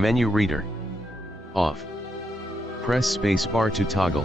Menu reader. Off. Press spacebar to toggle.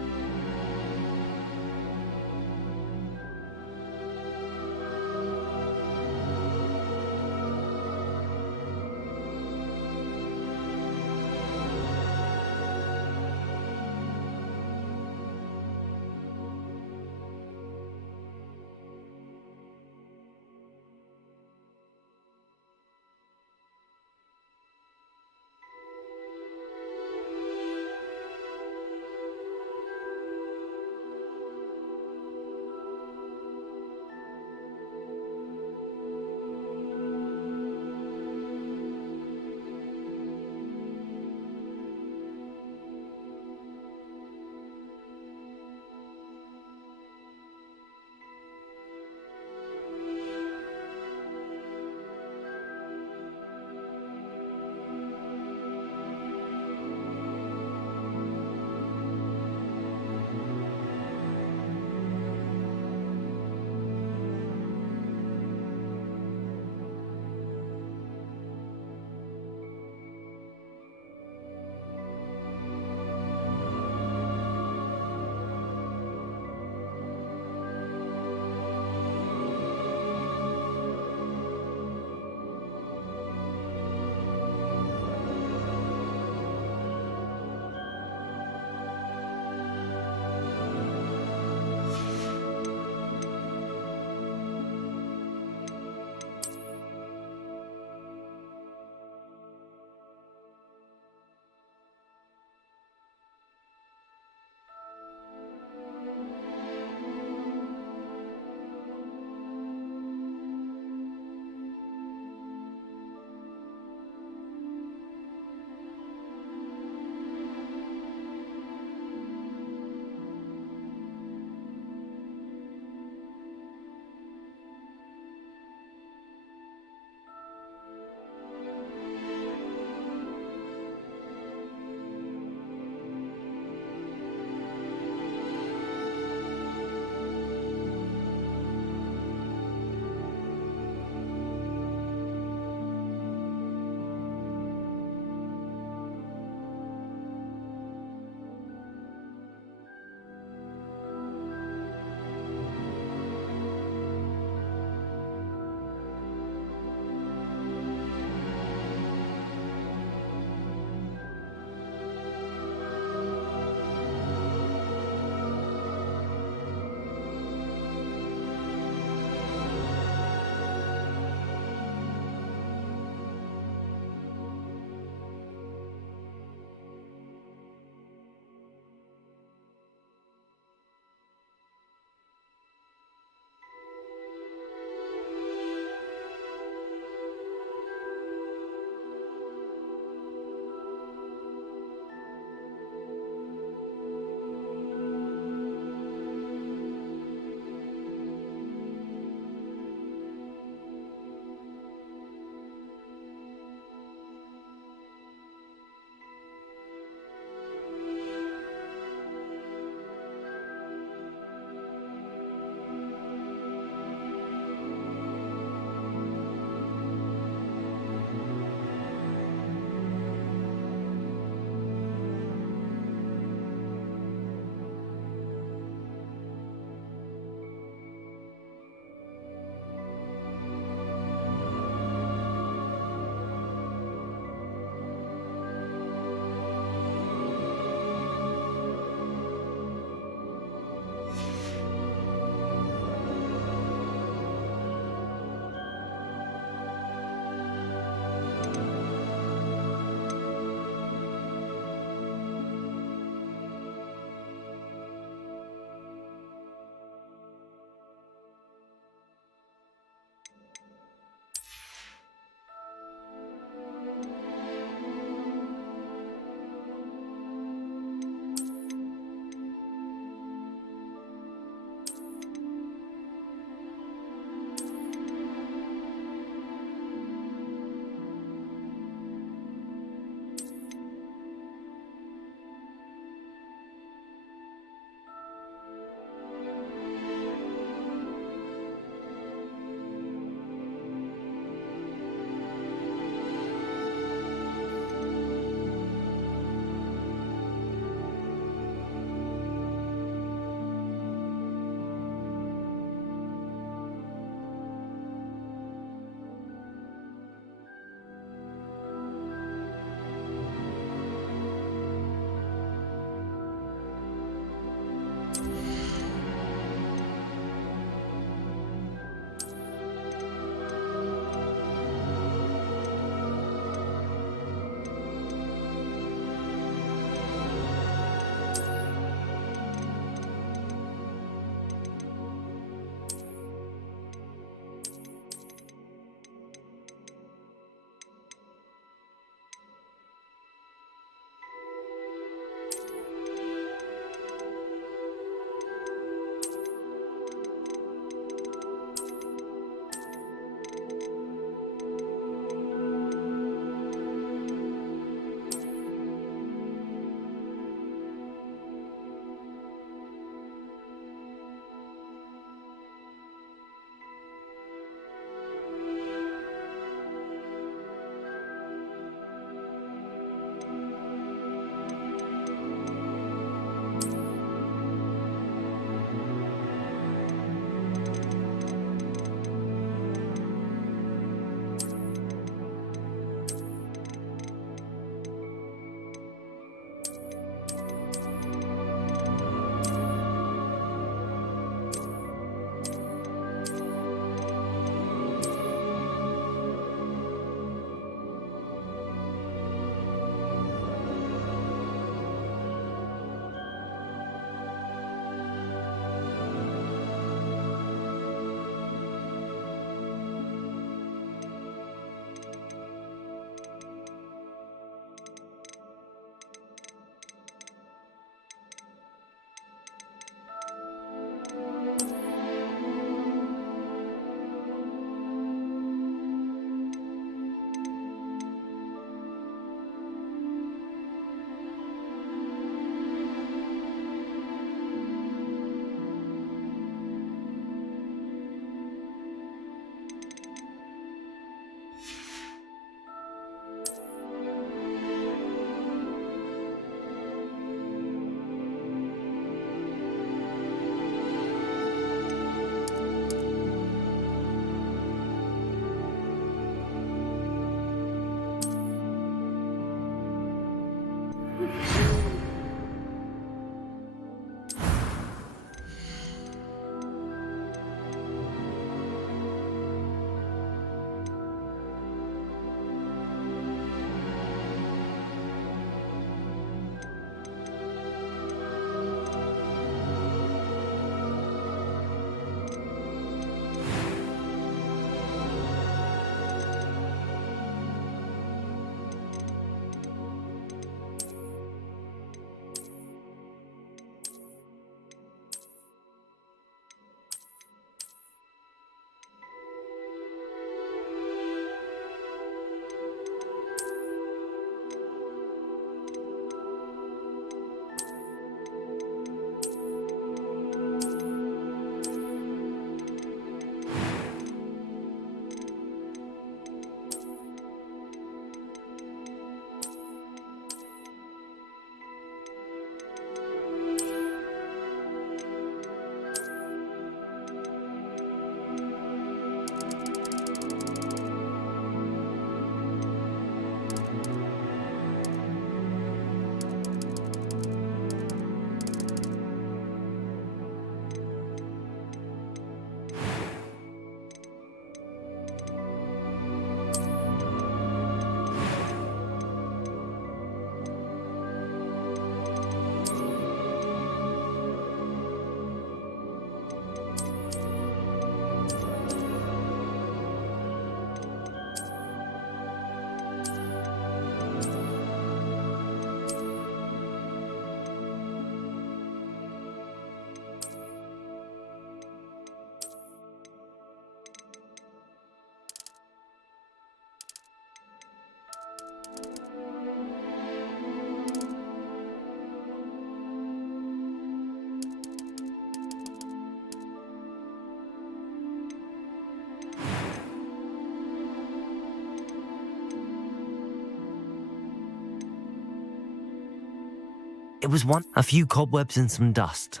was a few cobwebs and some dust.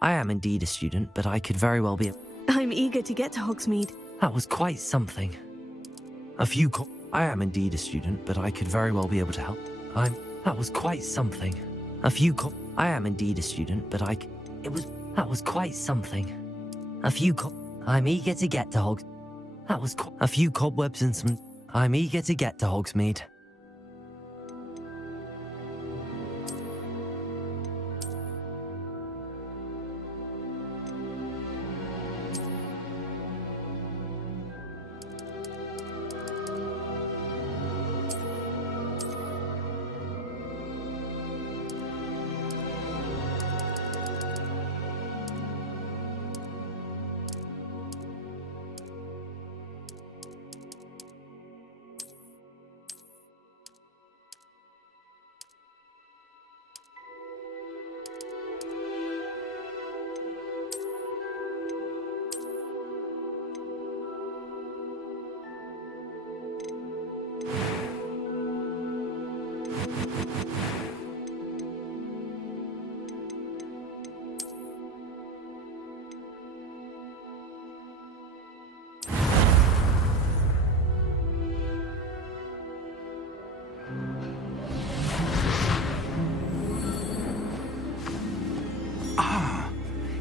I am indeed a student, but I could very well be. I'm eager to get to Hogsmeade. That was quite something. I am indeed a student, but I could very well be able to help. That was quite something. I am indeed a student, but that was quite something. I'm eager to get to a few cobwebs and some. I'm eager to get to Hogsmeade.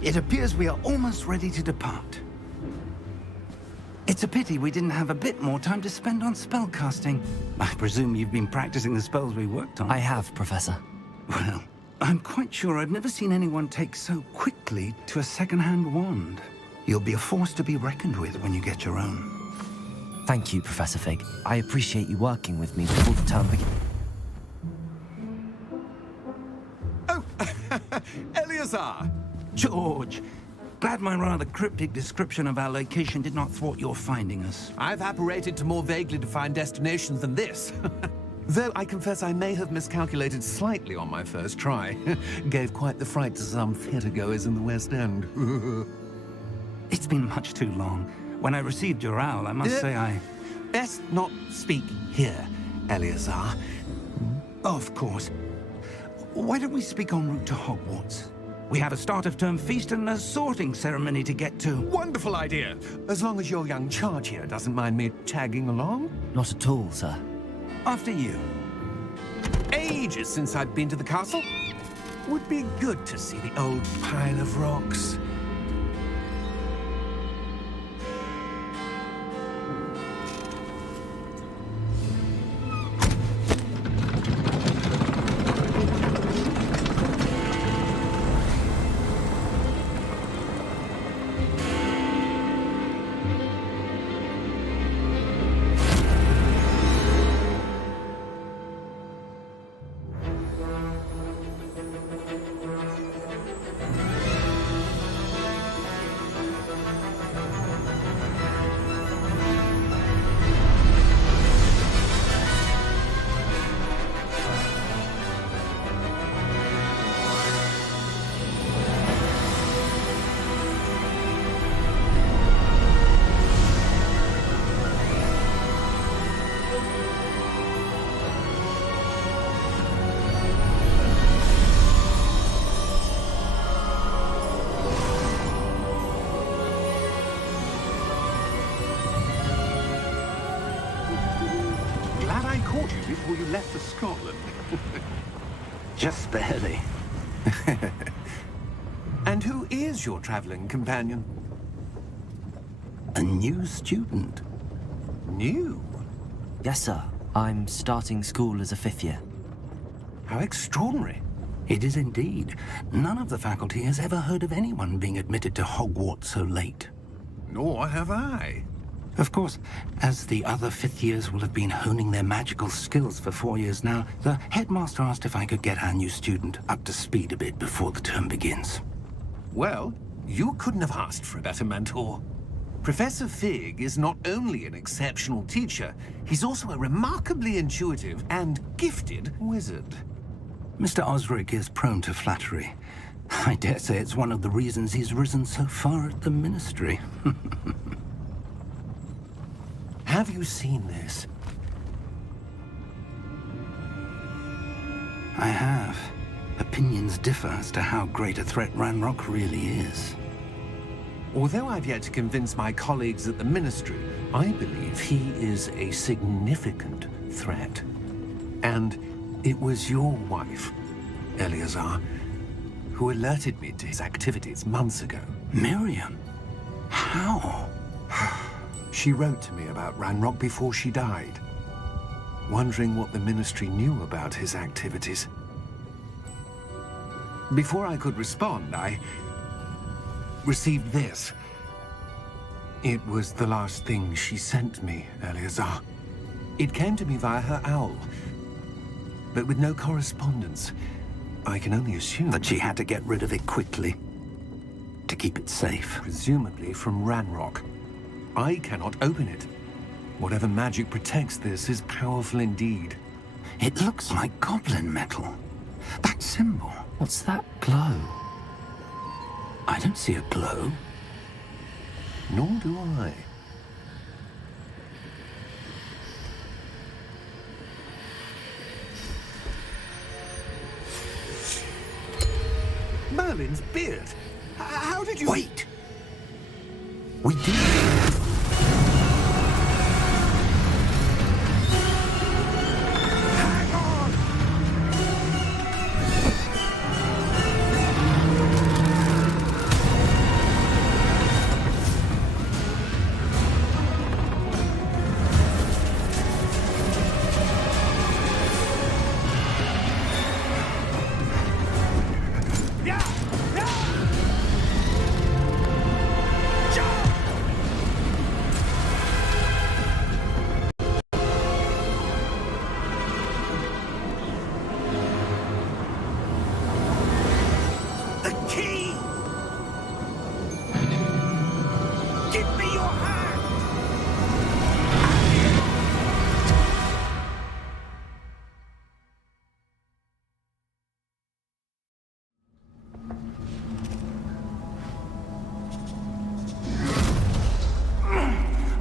It appears we are almost ready to depart. It's a pity we didn't have a bit more time to spend on spellcasting. I presume you've been practicing the spells we worked on. I have, Professor. Well, I'm quite sure I've never seen anyone take so quickly to a second-hand wand. You'll be a force to be reckoned with when you get your own. Thank you, Professor Fig. I appreciate you working with me before the term begins. Oh, Eleazar! George, glad my rather cryptic description of our location did not thwart your finding us. I've apparated to more vaguely defined destinations than this. Though I confess I may have miscalculated slightly on my first try. Gave quite the fright to some theatre-goers in the West End. It's been much too long. When I received your owl, I must say I... Best not speak here, Eleazar. Of course. Why don't we speak en route to Hogwarts? We have a start-of-term feast and a sorting ceremony to get to. Wonderful idea! As long as your young charge here doesn't mind me tagging along. Not at all, sir. After you. Ages since I've been to the castle. Would be good to see the old pile of rocks. Caught you before you left for Scotland. Just barely. And who is your traveling companion? A new student. New? Yes, sir. I'm starting school as a 5th year. How extraordinary. It is indeed. None of the faculty has ever heard of anyone being admitted to Hogwarts so late. Nor have I. Of course, as the other 5th years will have been honing their magical skills for 4 years now, the headmaster asked if I could get our new student up to speed a bit before the term begins. Well, you couldn't have asked for a better mentor. Professor Fig is not only an exceptional teacher, he's also a remarkably intuitive and gifted wizard. Mr. Osric is prone to flattery. I dare say it's one of the reasons he's risen so far at the Ministry. Have you seen this? I have. A opinions differ as to how great a threat Ranrock really is. Although I've yet to convince my colleagues at the Ministry, I believe he is a significant threat. And it was your wife, Eleazar, who alerted me to his activities months ago. Miriam? How? She wrote to me about Ranrock before she died, wondering what the Ministry knew about his activities. Before I could respond, I received this. It was the last thing she sent me, Eleazar. It came to me via her owl, but with no correspondence. I can only assume That she had to get rid of it quickly, to keep it safe. presumably from Ranrock. I cannot open it. Whatever magic protects this is powerful indeed. It looks like goblin metal. That symbol. What's that glow? I don't see a glow. Nor do I. Merlin's beard. How did you... Wait! We did. Hang on! Yeah! Yeah! Jump! The key! Give me your hand!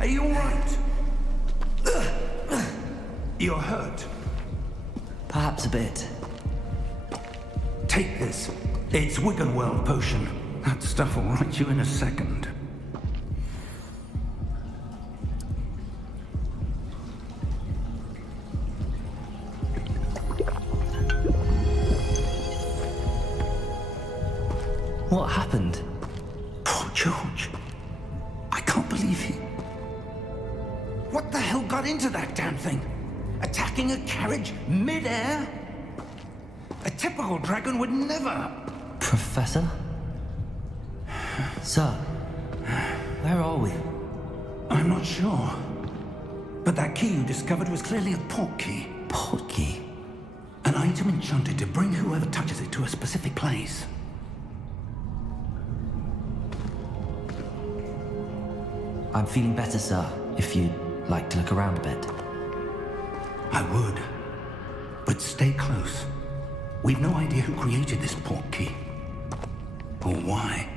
Are you all right? You're hurt. Perhaps a bit. Take this. It's Wiggenweld potion. That stuff will right you in a second. What happened? Poor George. I can't believe he... What the hell got into that damn thing? Attacking a carriage mid-air? A typical dragon would never... Professor? Sir, where are we? I'm not sure. But that key you discovered was clearly a port key. Port key? An item enchanted to bring whoever touches it to a specific place. I'm feeling better, sir, if you'd like to look around a bit. I would. But stay close. We've no idea who created this port key. Or why.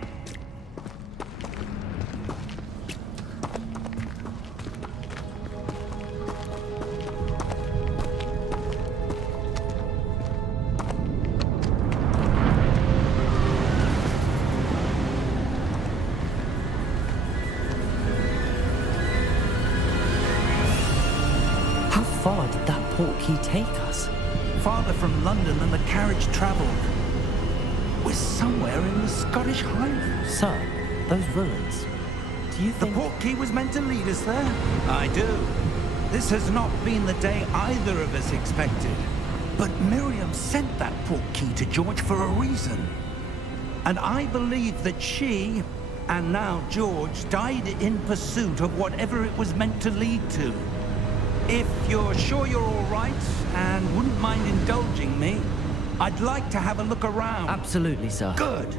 How far did that port key take us? Farther from London than the carriage traveled. We're somewhere in the Scottish Highlands. Sir, those ruins. Do you The think... port key was meant to lead us there? I do. This has not been the day either of us expected. But Miriam sent that port key to George for a reason. And I believe that she, and now George, died in pursuit of whatever it was meant to lead to. If you're sure you're all right and wouldn't mind indulging me, I'd like to have a look around. Absolutely, sir. Good.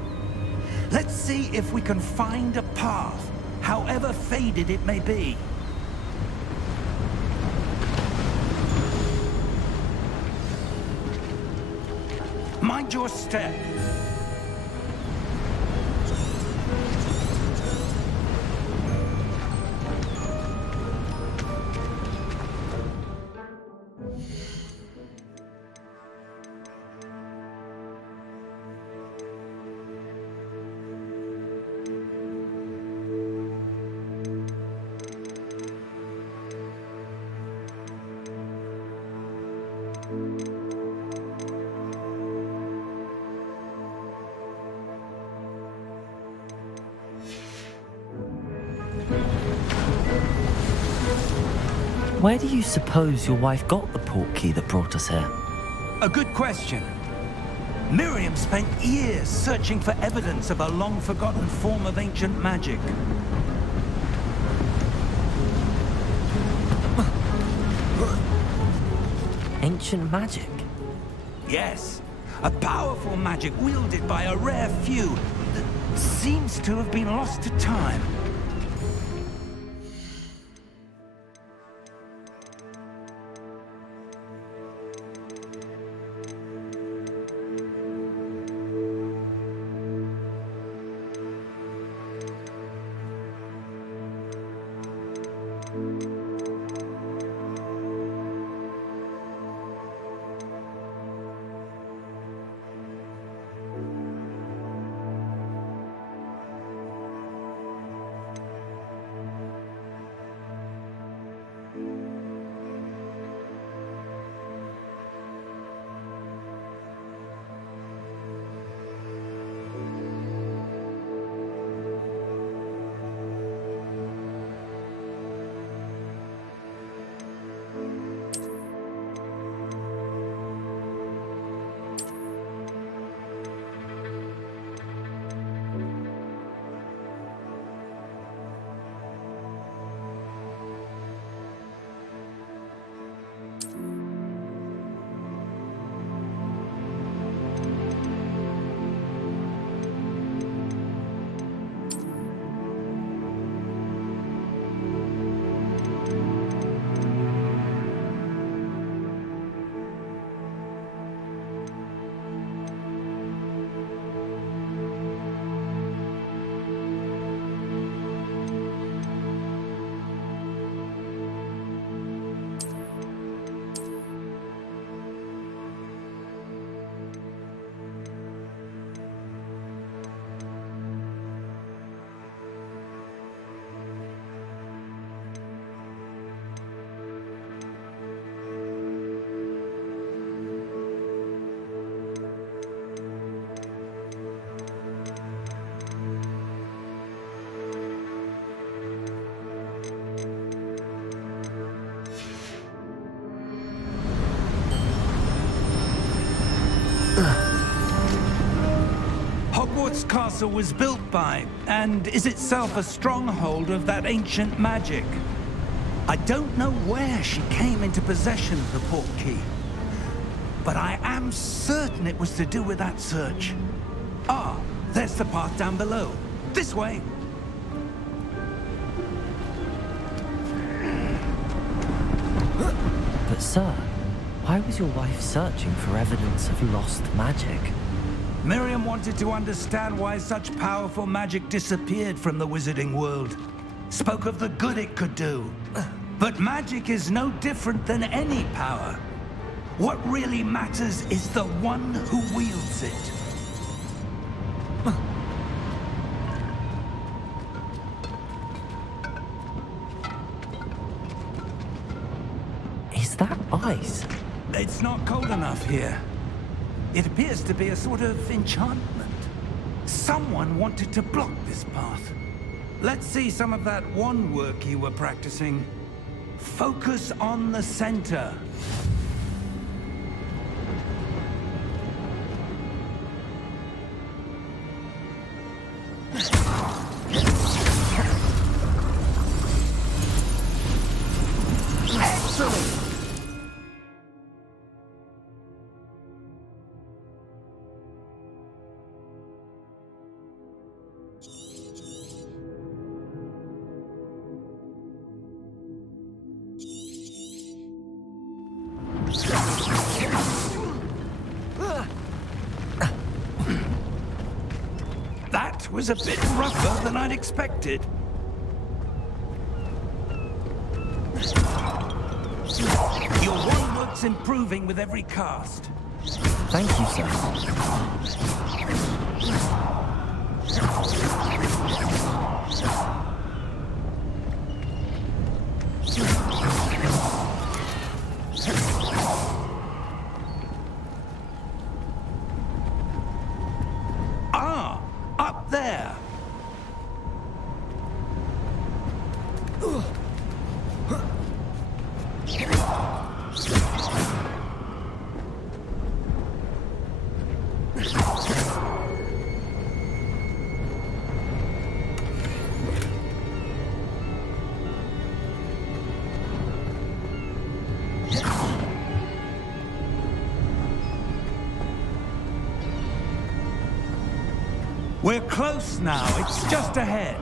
Let's see if we can find a path, however faded it may be. Mind your step. Where do you suppose your wife got the portkey that brought us here? A good question. Miriam spent years searching for evidence of a long-forgotten form of ancient magic. Ancient magic? Yes, a powerful magic wielded by a rare few that seems to have been lost to time. Hogwarts Castle was built by, and is itself a stronghold of that ancient magic. I don't know where she came into possession of the portkey, but I am certain it was to do with that search. Ah, there's the path down below. This way. But sir, why was your wife searching for evidence of lost magic? Miriam wanted to understand why such powerful magic disappeared from the wizarding world. Spoke of the good it could do. But magic is no different than any power. What really matters is the one who wields it. Is that ice? It's not cold enough here. It appears to be a sort of enchantment. Someone wanted to block this path. Let's see some of that wand work you were practicing. Focus on the center. Excellent! That was a bit rougher than I'd expected. Your wand work's improving with every cast. Thank you, sir. Ah, up there. We're close now. It's just ahead.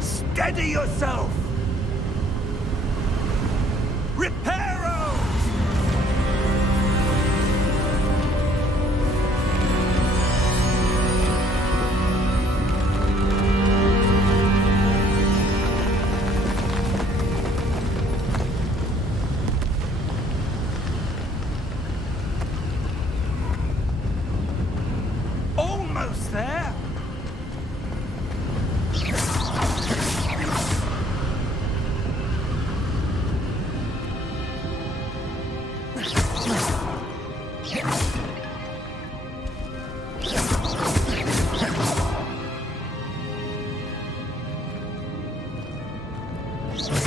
Steady yourself! Reparo! Almost there!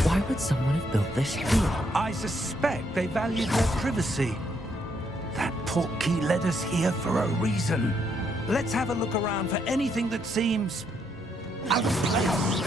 Why would someone have built this here? I suspect they valued their privacy. That portkey led us here for a reason. Let's have a look around for anything that seems out of place.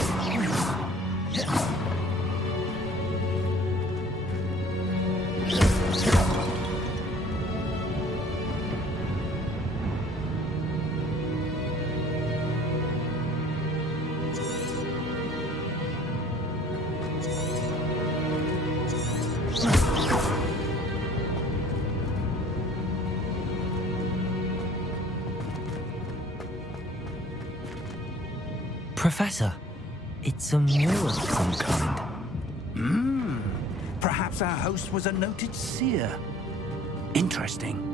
Professor, it's a mural of some kind. Perhaps our host was a noted seer. Interesting.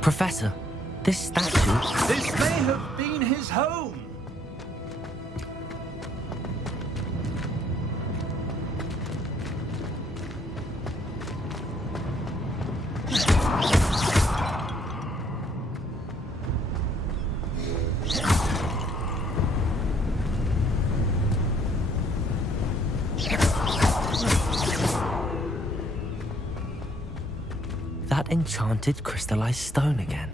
Professor, this statue... This may have been his home. That enchanted crystallized stone again.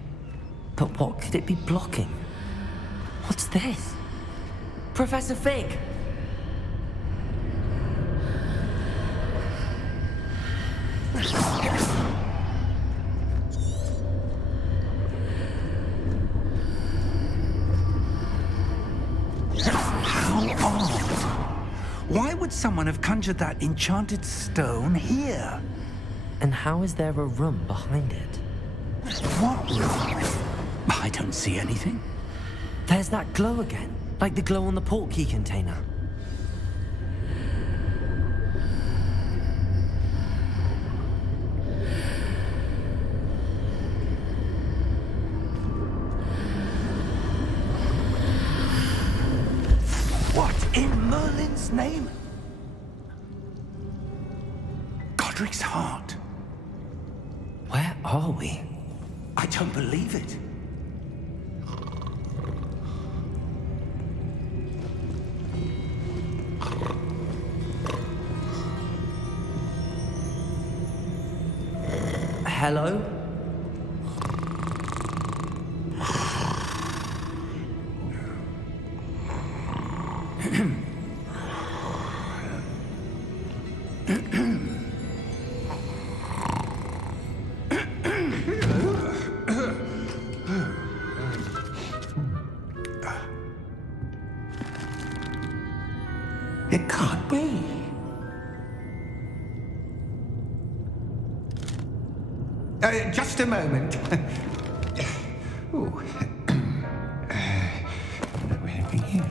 But what could it be blocking? What's this? Professor Fig! How odd. Why would someone have conjured that enchanted stone here? And how is there a room behind it? What room? I don't see anything. There's that glow again, like the glow on the portkey container. What in Merlin's name? Godric's heart. Where are we? I don't believe it. Hello? It can't be. Just a moment. Ooh. Anything here?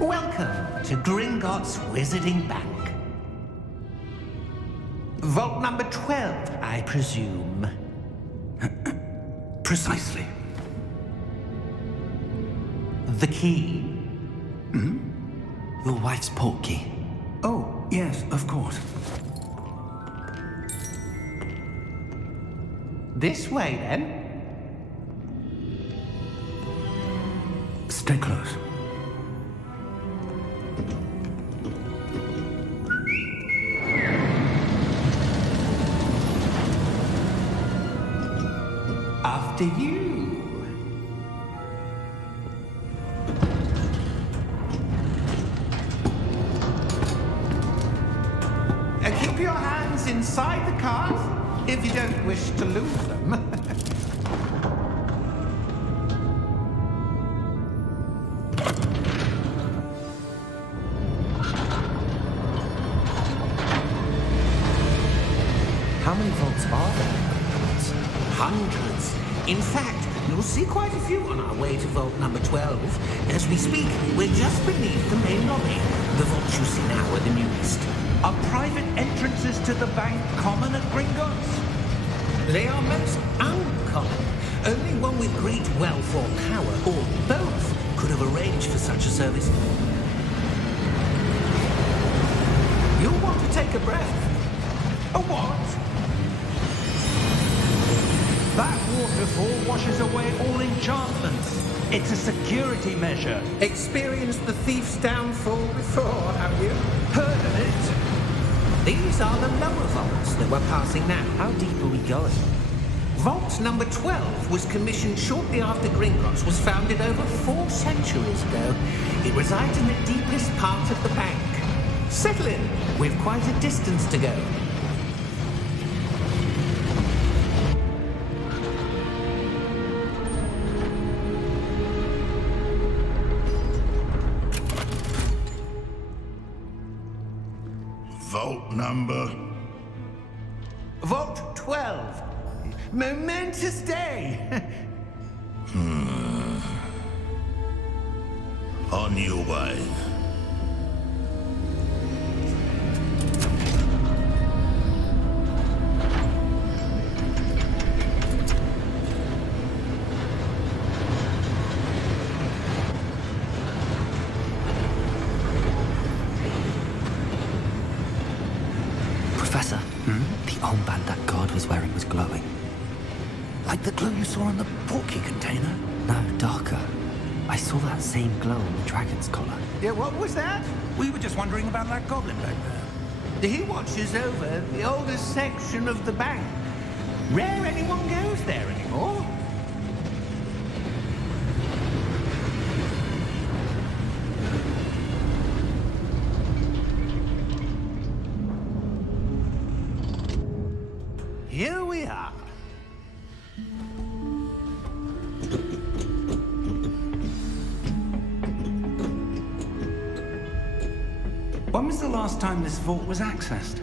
Welcome to Gringotts Wizarding Bank. Vault number 12, I presume. Precisely. The key. Hmm? Your wife's portkey. Oh, yes, of course. This way, then. Stay close. After you. Keep your hands inside the cars if you don't wish to lose them. How many vaults are there? Hundreds. In fact, you'll see quite a few on our way to vault number 12. As we speak, we're just beneath the main lobby. The vaults you see now are the newest. Are private entrances to the bank common at Gringotts? They are most uncommon. Only one with great wealth or power, or both, could have arranged for such a service. You'll want to take a breath. A what? That waterfall washes away all enchantments. It's a security measure. Experienced the thief's downfall before, have you? Heard of it? These are the lower vaults that we're passing now. How deep are we going? Vault number 12 was commissioned shortly after Gringotts was founded over 4 centuries ago. It resides in the deepest part of the bank. Settle in. We've quite a distance to go. Vault number? Vault 12. Momentous day. On your way. Professor, the armband that guard was wearing was glowing. Like the glow you saw in the portkey container? No, darker. I saw that same glow on the dragon's collar. Yeah, what was that? We were just wondering about that goblin back there. He watches over the oldest section of the bank. Rare anyone goes there anymore. Here we are. When was the last time this vault was accessed?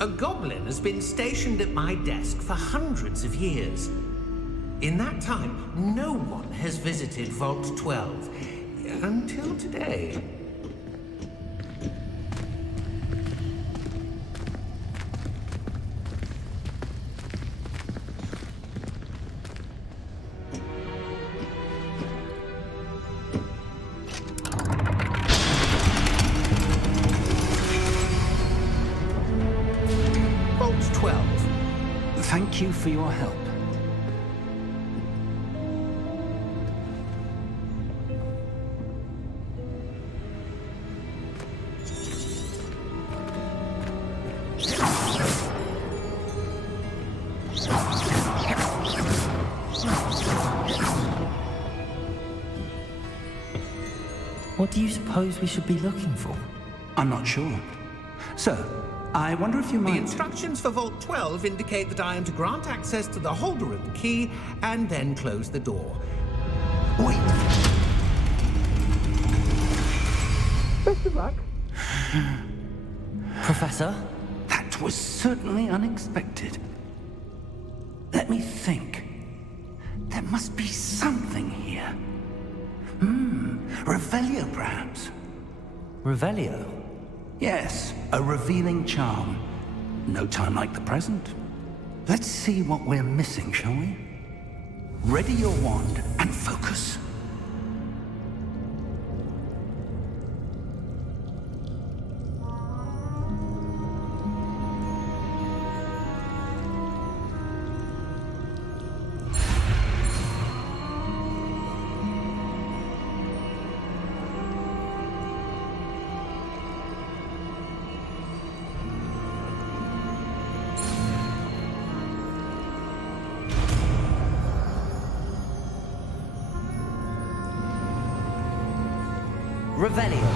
A goblin has been stationed at my desk for hundreds of years. In that time, no one has visited Vault 12. Until today. Vault 12. Thank you for your help. What do you suppose we should be looking for? I'm not sure. So, I wonder if you The might... instructions for Vault 12 indicate that I am to grant access to the holder of the key and then close the door. Wait. Best of luck. Professor? That was certainly unexpected. Let me think. There must be something here. Revelio, perhaps? Revelio? Yes, a revealing charm. No time like the present. Let's see what we're missing, shall we? Ready your wand and focus. Revelio.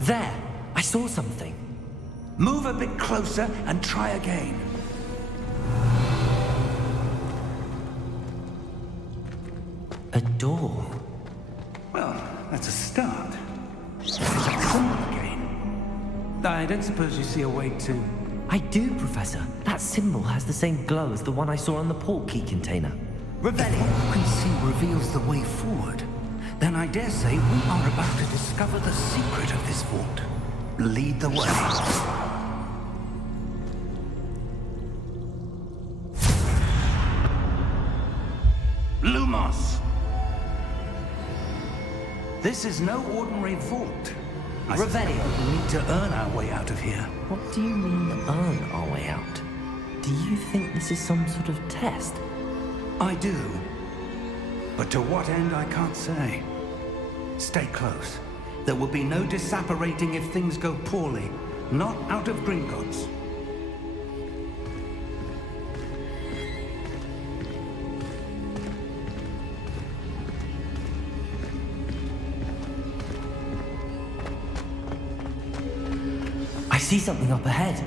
There! I saw something. Move a bit closer and try again. A door. Well, that's a start. Symbol again. I don't suppose you see a way to... I do, Professor. That symbol has the same glow as the one I saw on the port key container. If what you can see reveals the way forward, then I dare say we are about to discover the secret of this vault. Lead the way. Lumos! This is no ordinary vault. Revelio. We need to earn our way out of here. What do you mean, earn our way out? Do you think this is some sort of test? I do. But to what end, I can't say. Stay close. There will be no disapparating if things go poorly. Not out of Gringotts. I see something up ahead.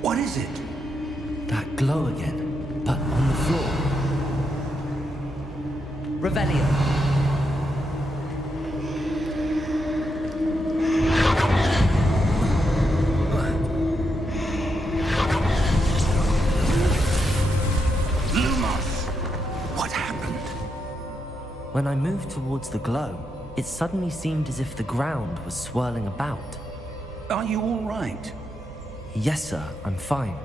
What is it? That glow again, but on the floor. Revelio. Lumos! What happened? When I moved towards the glow, it suddenly seemed as if the ground was swirling about. Are you all right? Yes, sir, I'm fine.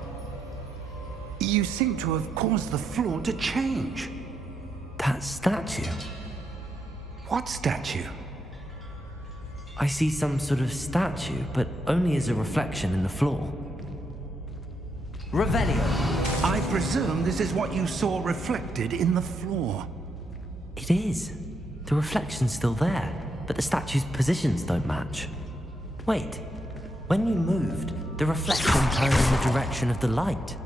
You seem to have caused the floor to change. That statue. What statue? I see some sort of statue, but only as a reflection in the floor. Revelio. I presume this is what you saw reflected in the floor. It is. The reflection's still there, but the statue's positions don't match. Wait. When you moved, the reflection turned in the direction of the light.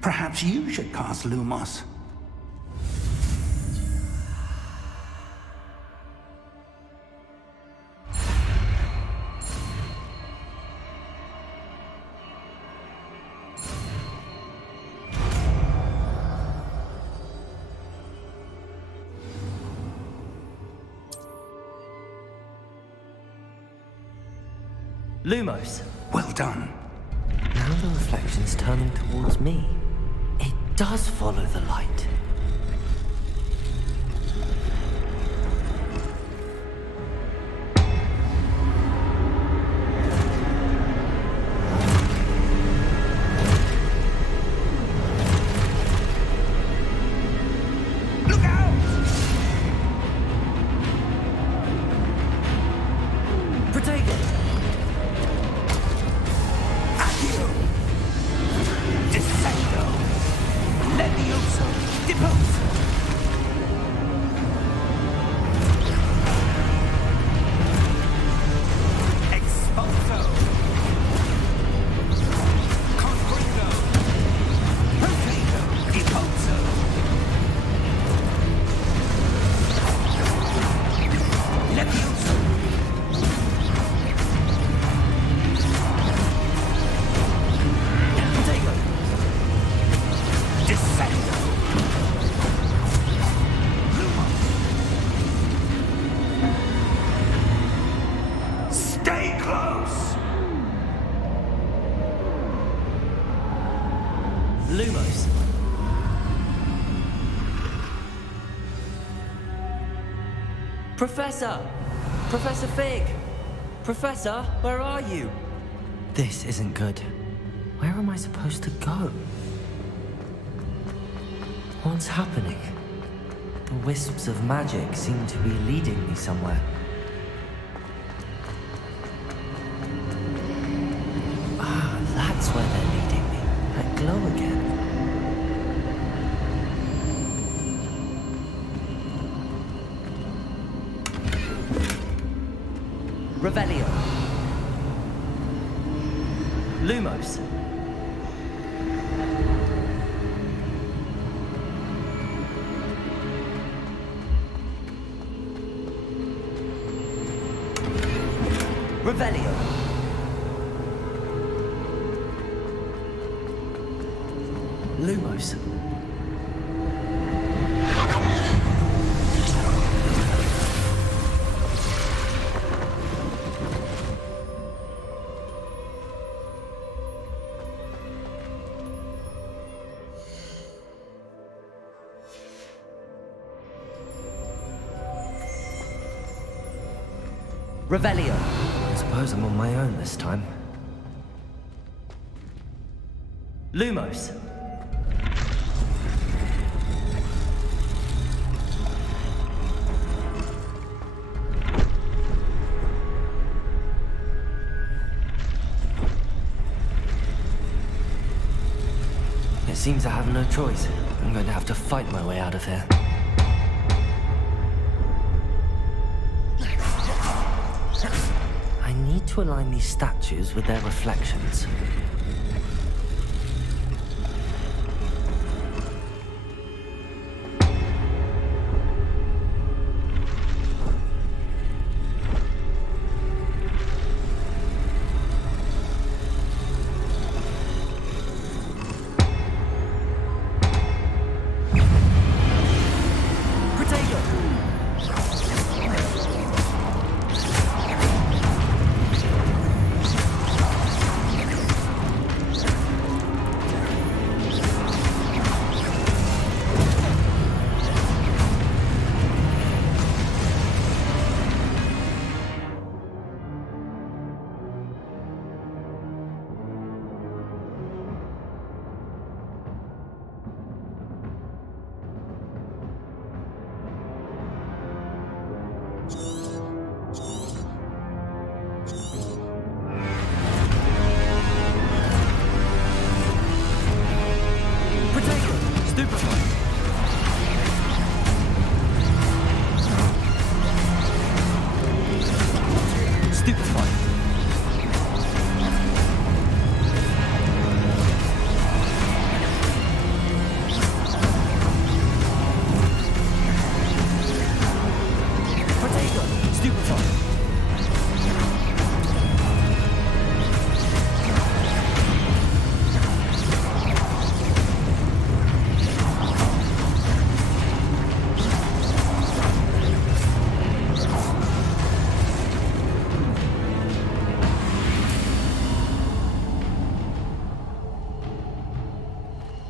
Perhaps you should cast Lumos. Lumos. Well done. Now the reflection's turning towards me. It does follow the light. Look out! Protego! Accio! Descendo! Levioso! Lumos. Professor! Professor Fig! Professor, where are you? This isn't good. Where am I supposed to go? What's happening? The wisps of magic seem to be leading me somewhere. Ah, that's where they're leading me. That glow again. Revelio. Lumos. Revelio. Lumos. Revelio. I suppose I'm on my own this time. Lumos. It seems I have no choice. I'm going to have to fight my way out of here. I need to align these statues with their reflections.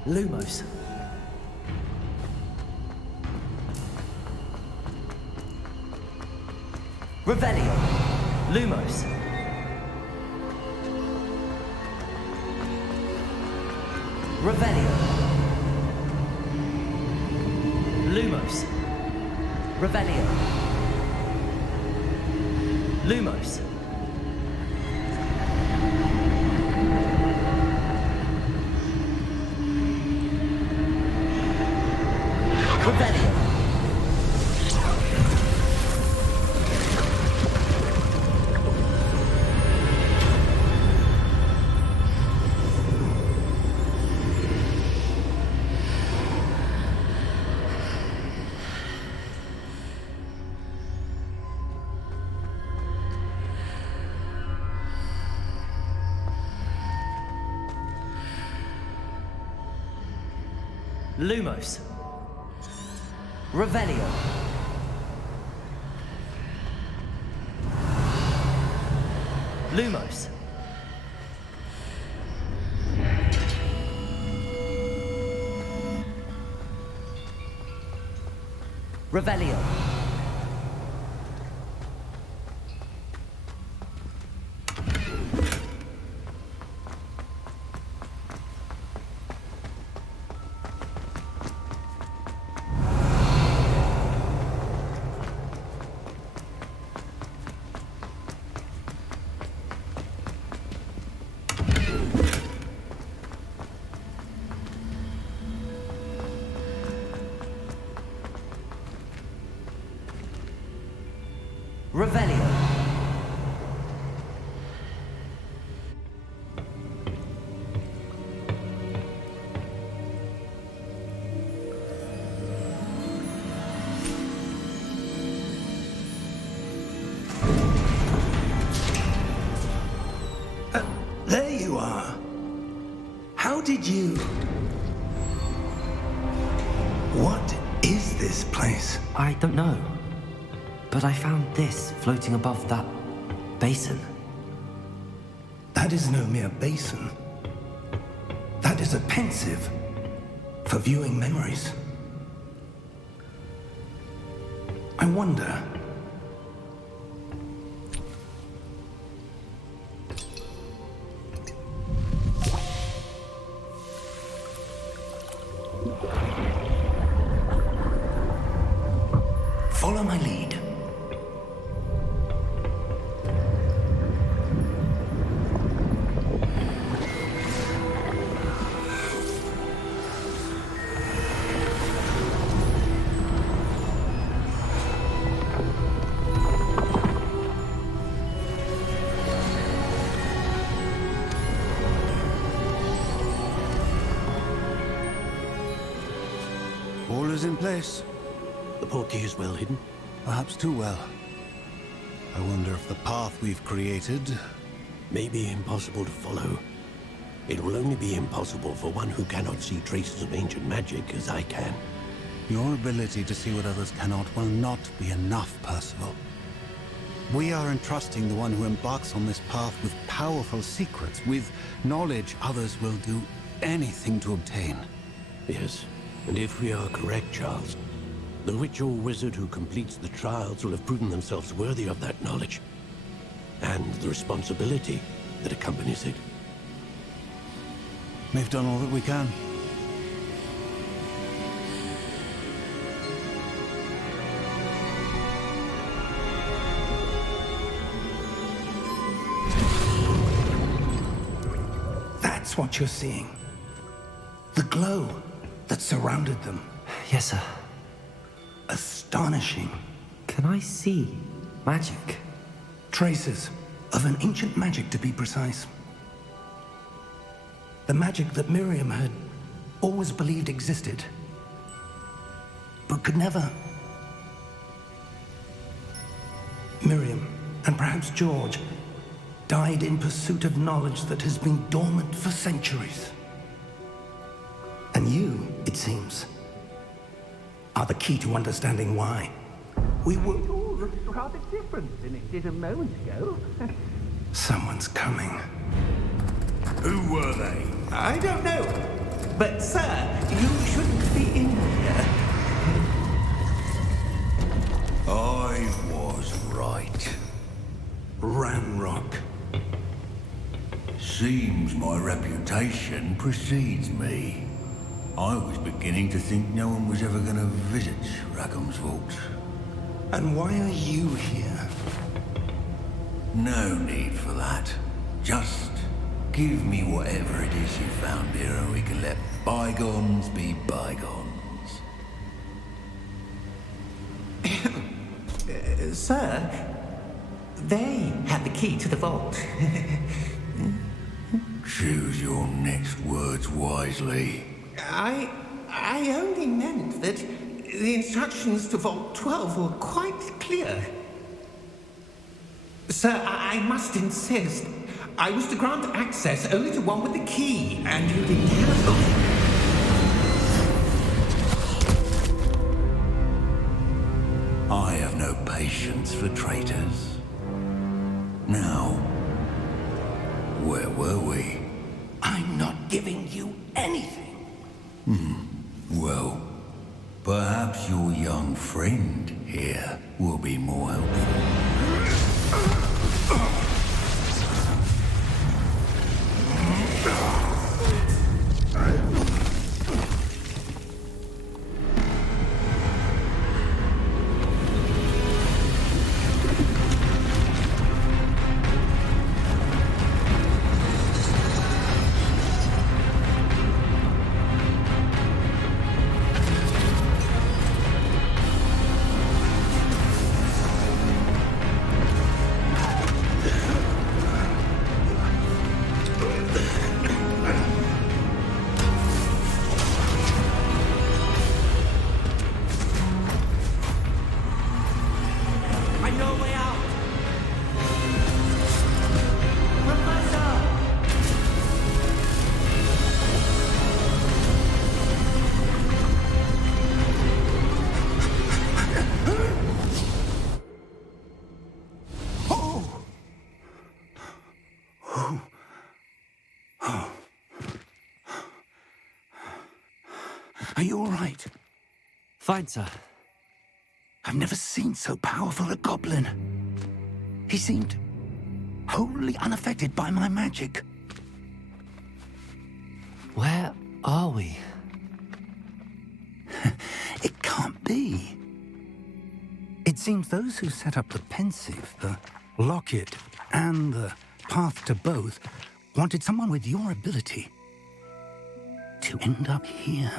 Lumos. Revelio. Lumos. Revelio. Lumos. Revelio. Lumos. Revelio. Lumos. Revelio. Lumos. Revelio. Revelio. There you are. How did you... What is this place? I don't know. But I found this floating above that basin. That is no mere basin. That is a pensive for viewing memories. I wonder... Follow my lead. All is in place. The portkey is well hidden. Perhaps too well. I wonder if the path we've created... May be impossible to follow. It will only be impossible for one who cannot see traces of ancient magic as I can. Your ability to see what others cannot will not be enough, Percival. We are entrusting the one who embarks on this path with powerful secrets, with knowledge others will do anything to obtain. Yes, and if we are correct, Charles, the witch or wizard who completes the trials will have proven themselves worthy of that knowledge, and the responsibility that accompanies it. We've done all that we can. That's what you're seeing. The glow that surrounded them. Yes, sir. Astonishing. Can I see magic? Traces of an ancient magic, to be precise. The magic that Miriam had always believed existed, but could never. Miriam, and perhaps George, died in pursuit of knowledge that has been dormant for centuries. And you, it seems, are the key to understanding why. We were... It all looks rather different than it did a moment ago. Someone's coming. Who were they? I don't know. But, sir, you shouldn't be in here. I was right. Ranrock. Seems my reputation precedes me. I was beginning to think no one was ever going to visit Rackham's vault. And why are you here? No need for that. Just give me whatever it is you found here and we can let bygones be bygones. Sir, they had the key to the vault. Choose your next words wisely. I only meant that the instructions to Vault 12 were quite clear. Sir, I must insist. I was to grant access only to one with the key, and you didn't cancel. I have no patience for traitors. Now, where were we? I'm not giving you anything. Well, Perhaps your young friend here will be more helpful. Are you all right? Fine, sir. I've never seen so powerful a goblin. He seemed wholly unaffected by my magic. Where are we? It can't be. It seems those who set up the pensive, the locket, and the path to both wanted someone with your ability to end up here.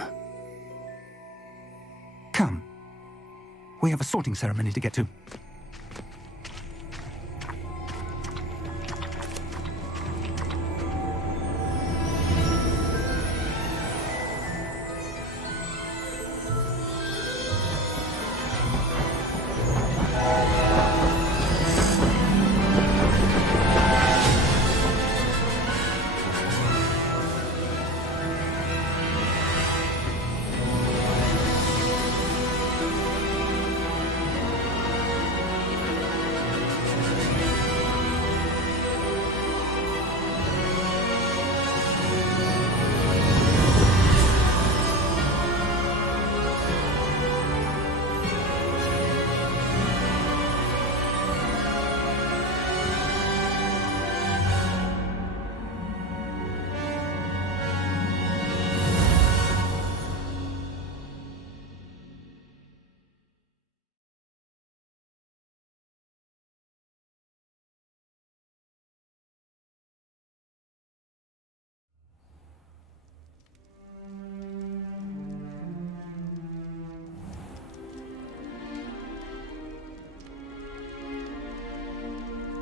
Come. We have a sorting ceremony to get to.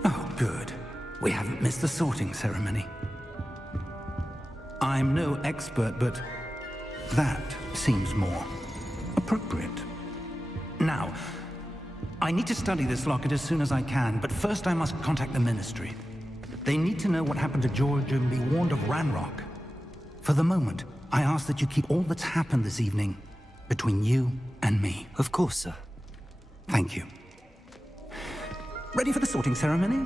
Oh, good. We haven't missed the sorting ceremony. I'm no expert, but that seems more appropriate. Now, I need to study this locket as soon as I can, but first I must contact the Ministry. They need to know what happened to George and be warned of Ranrock. For the moment, I ask that you keep all that's happened this evening between you and me. Of course, sir. Thank you. Ready for the sorting ceremony?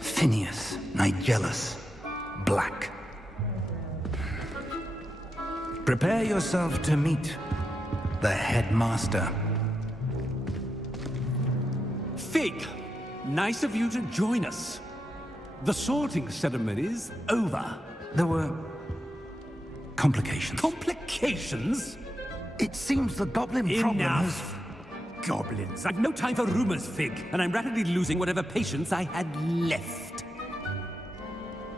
Phineas, Nigellus, Black. Prepare yourself to meet the headmaster. Fig, nice of you to join us. The sorting ceremony's over. There were complications. Complications? It seems the goblin problem has... Enough! Goblins. I've no time for rumors, Fig, and I'm rapidly losing whatever patience I had left.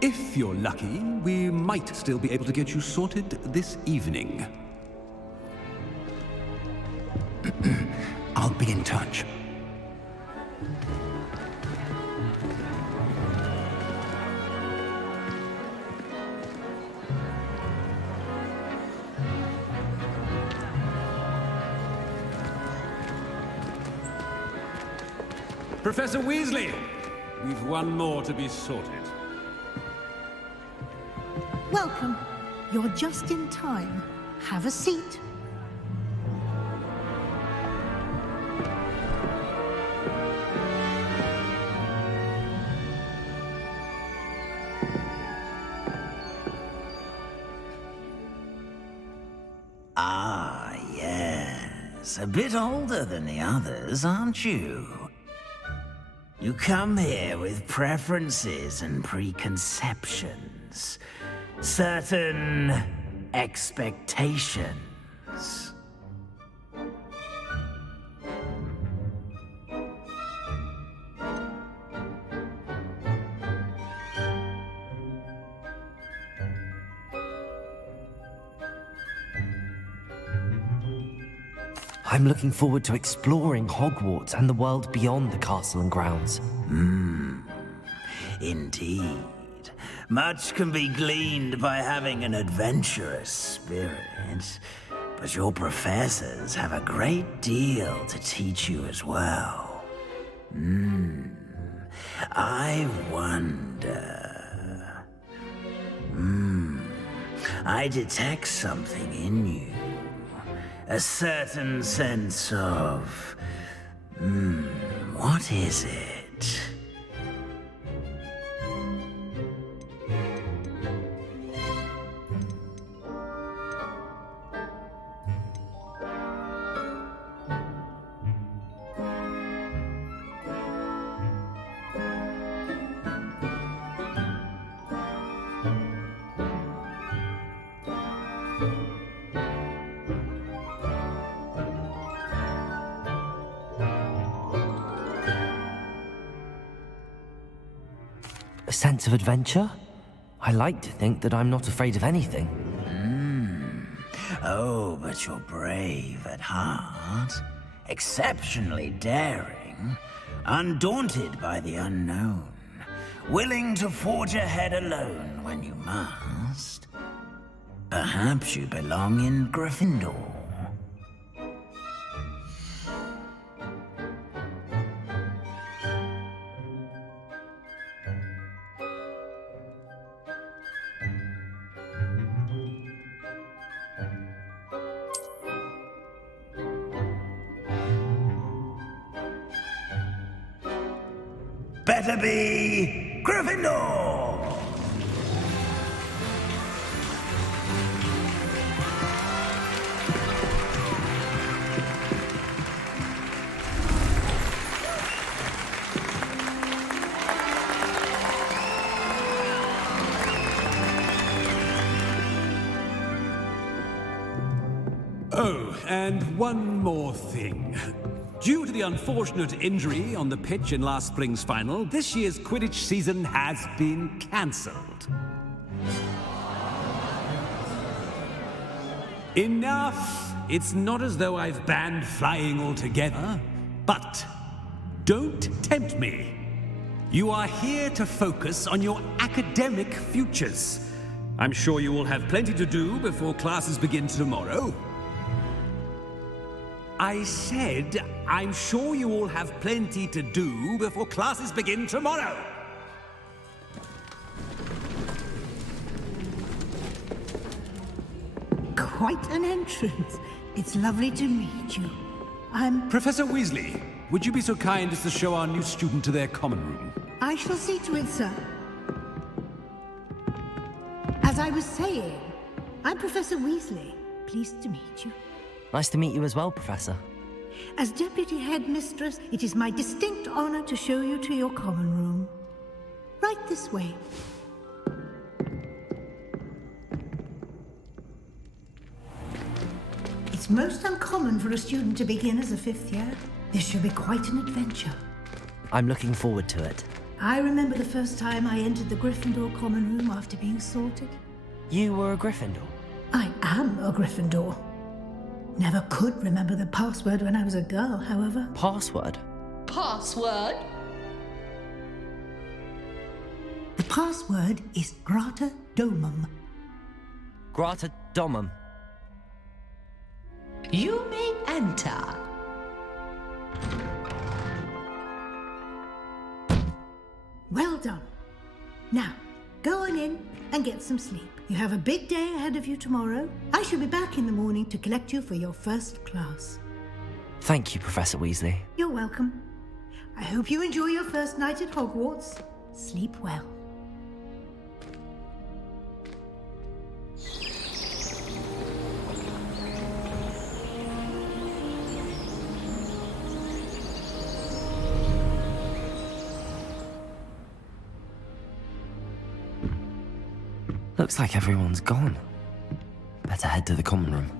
If you're lucky, we might still be able to get you sorted this evening. I'll be in touch. Professor Weasley, we've one more to be sorted. Welcome. You're just in time. Have a seat. Ah, yes. A bit older than the others, aren't you? You come here with preferences and preconceptions. Certain expectations. I'm looking forward to exploring Hogwarts and the world beyond the castle and grounds. Indeed. Much can be gleaned by having an adventurous spirit, but your professors have a great deal to teach you as well. I wonder... I detect something in you. A certain sense of... what is it? A sense of adventure? I like to think that I'm not afraid of anything. Oh, but you're brave at heart. Exceptionally daring. Undaunted by the unknown. Willing to forge ahead alone when you must. Perhaps you belong in Gryffindor. Better be Gryffindor! Oh, and one more thing. Due to the unfortunate injury on the pitch in last spring's final, this year's Quidditch season has been cancelled. Enough! It's not as though I've banned flying altogether, but don't tempt me. You are here to focus on your academic futures. I'm sure you will have plenty to do before classes begin tomorrow. I said, I'm sure you all have plenty to do before classes begin tomorrow. Quite an entrance. It's lovely to meet you. Professor Weasley, would you be so kind as to show our new student to their common room? I shall see to it, sir. As I was saying, I'm Professor Weasley. Pleased to meet you. Nice to meet you as well, Professor. As Deputy Headmistress, it is my distinct honor to show you to your common room. Right this way. It's most uncommon for a student to begin as a fifth year. This should be quite an adventure. I'm looking forward to it. I remember the first time I entered the Gryffindor common room after being sorted. You were a Gryffindor? I am a Gryffindor. Never could remember the password when I was a girl, however. Password? Password? The password is Grata Domum. Grata Domum. You may enter. Well done. Now, go on in and get some sleep. You have a big day ahead of you tomorrow. I shall be back in the morning to collect you for your first class. Thank you, Professor Weasley. You're welcome. I hope you enjoy your first night at Hogwarts. Sleep well. Looks like everyone's gone. Better head to the common room.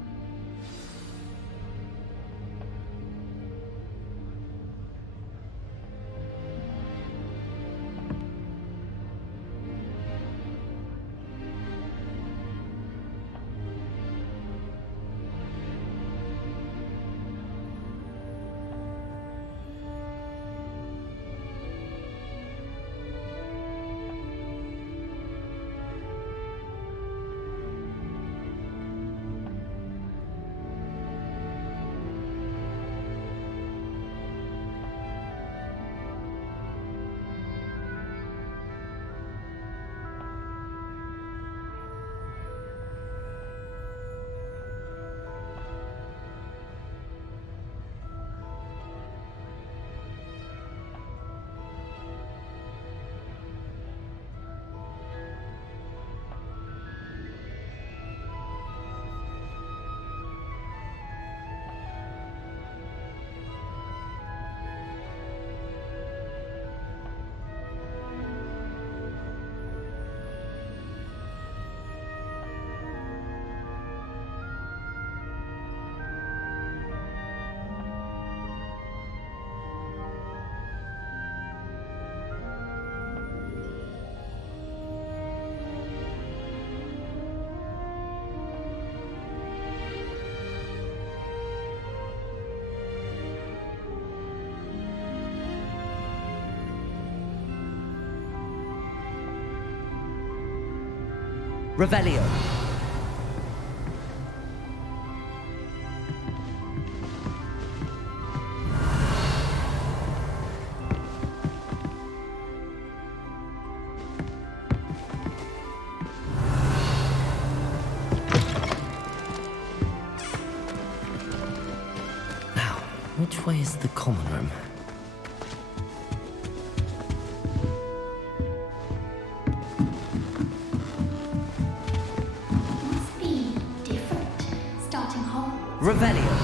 Revelio. Now, which way is the common room? Revelio.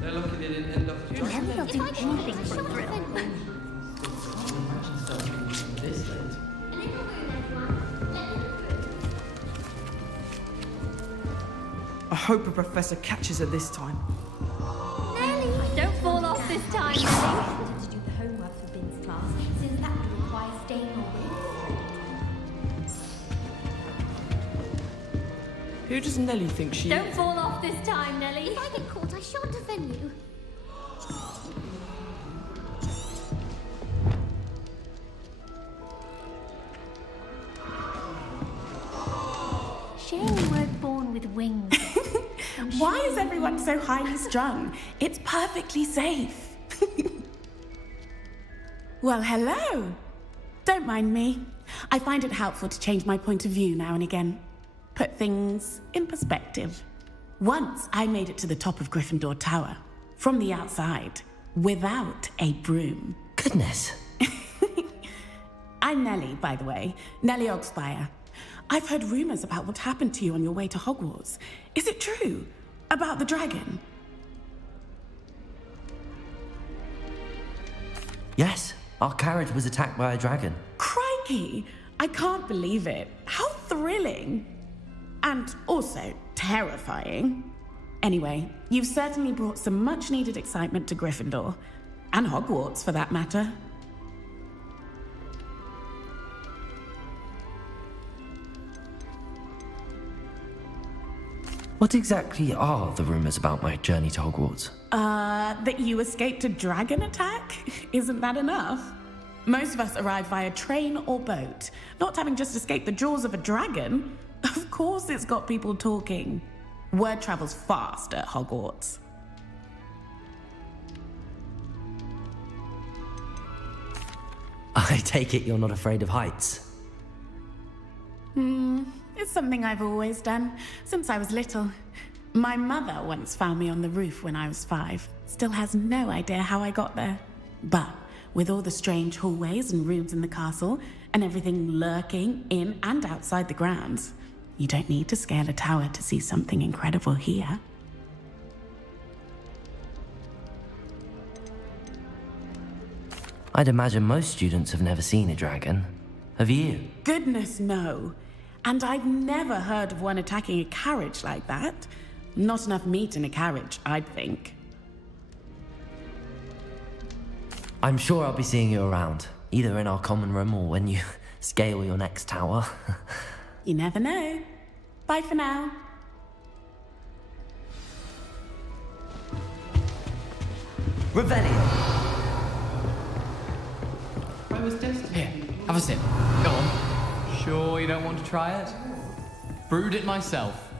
They're lucky they didn't end up with this late. I hope a professor catches her this time. Nelly! Don't fall off this time, Nelly! To do the homework for Bin's class, since that would require staying awake. Who does Nelly think she Don't is? fall off this time, Nelly! If I get caught, I shan't offend you. Shame we're born with wings. Why is everyone so highly strung? It's perfectly safe. Well, hello. Don't mind me. I find it helpful to change my point of view now and again. Put things in perspective. Once I made it to the top of Gryffindor Tower, from the outside, without a broom. Goodness. I'm Nellie, by the way. Nellie Ogspire. I've heard rumors about what happened to you on your way to Hogwarts. Is it true? About the dragon? Yes, our carriage was attacked by a dragon. Crikey! I can't believe it. How thrilling! And also terrifying. Anyway, you've certainly brought some much-needed excitement to Gryffindor. And Hogwarts, for that matter. What exactly are the rumors about my journey to Hogwarts? That you escaped a dragon attack? Isn't that enough? Most of us arrive via train or boat, not having just escaped the jaws of a dragon. Of course it's got people talking. Word travels fast at Hogwarts. I take it you're not afraid of heights. It's something I've always done, since I was little. My mother once found me on the roof when I was 5. Still has no idea how I got there. But with all the strange hallways and rooms in the castle, and everything lurking in and outside the grounds, you don't need to scale a tower to see something incredible here. I'd imagine most students have never seen a dragon. Have you? Goodness, no. And I've never heard of one attacking a carriage like that. Not enough meat in a carriage, I'd think. I'm sure I'll be seeing you around, either in our common room or when you scale your next tower. You never know. Bye for now. Revelio! I was destined. Here, have a sip. Go on. Sure you don't want to try it? Brewed it myself.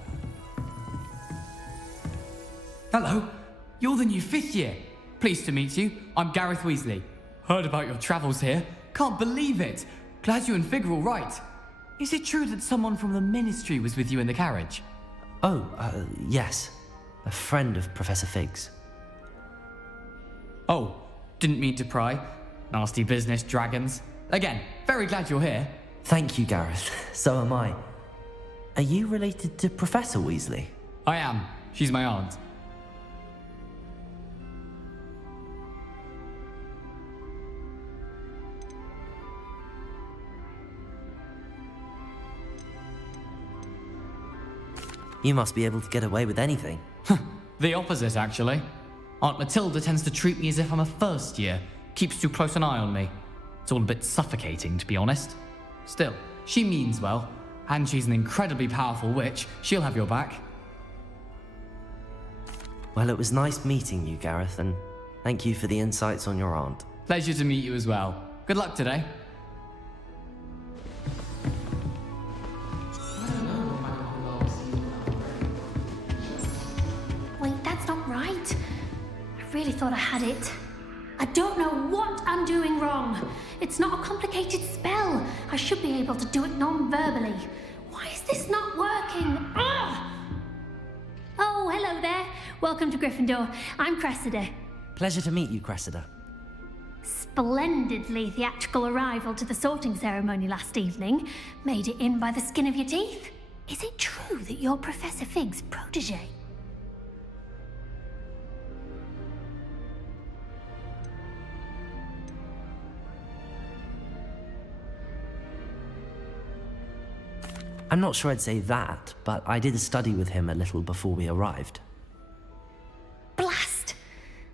Hello, you're the new 5th year. Pleased to meet you. I'm Gareth Weasley. Heard about your travels here. Can't believe it. Glad you and Fig are all right. Is it true that someone from the Ministry was with you in the carriage? Oh, yes. A friend of Professor Fig's. Oh, didn't mean to pry. Nasty business, dragons. Again, very glad you're here. Thank you, Gareth. So am I. Are you related to Professor Weasley? I am. She's my aunt. You must be able to get away with anything. The opposite, actually. Aunt Matilda tends to treat me as if I'm a first year. Keeps too close an eye on me. It's all a bit suffocating, to be honest. Still, she means well, and she's an incredibly powerful witch. She'll have your back. Well, it was nice meeting you, Gareth, and thank you for the insights on your aunt. Pleasure to meet you as well. Good luck today. Wait, that's not right. I really thought I had it. I don't know what I'm doing wrong. It's not a complicated spell. I should be able to do it non-verbally. Why is this not working? Ugh! Oh, hello there. Welcome to Gryffindor. I'm Cressida. Pleasure to meet you, Cressida. Splendidly theatrical arrival to the sorting ceremony last evening. Made it in by the skin of your teeth. Is it true that you're Professor Fig's protege? I'm not sure I'd say that, but I did study with him a little before we arrived. Blast!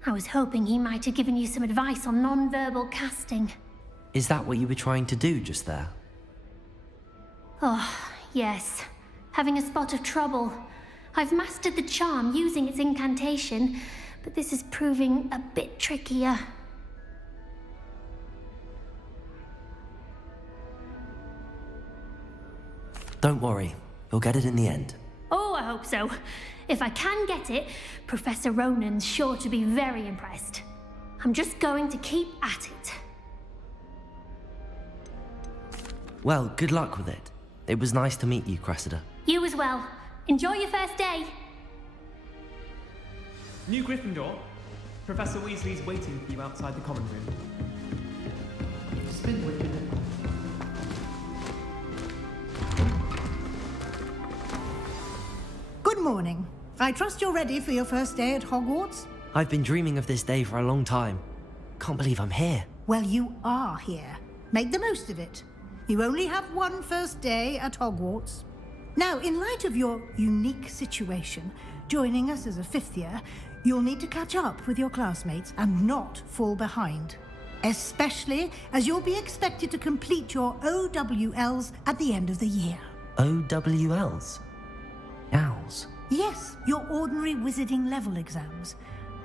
I was hoping he might have given you some advice on non-verbal casting. Is that what you were trying to do just there? Oh, yes. Having a spot of trouble. I've mastered the charm using its incantation, but this is proving a bit trickier. Don't worry, you'll get it in the end. Oh, I hope so. If I can get it, Professor Ronan's sure to be very impressed. I'm just going to keep at it. Well, good luck with it. It was nice to meet you, Cressida. You as well. Enjoy your first day. New Gryffindor. Professor Weasley's waiting for you outside the common room. Spin with me. Good morning. I trust you're ready for your first day at Hogwarts? I've been dreaming of this day for a long time. Can't believe I'm here. Well, you are here. Make the most of it. You only have one first day at Hogwarts. Now, in light of your unique situation, joining us as a 5th year, you'll need to catch up with your classmates and not fall behind. Especially as you'll be expected to complete your OWLs at the end of the year. OWLs? Owls? Yes, your ordinary wizarding level exams.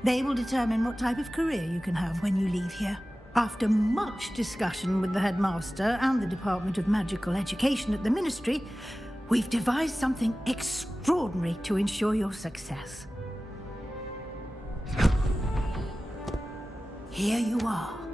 They will determine what type of career you can have when you leave here. After much discussion with the headmaster and the Department of Magical Education at the Ministry, we've devised something extraordinary to ensure your success. Here you are.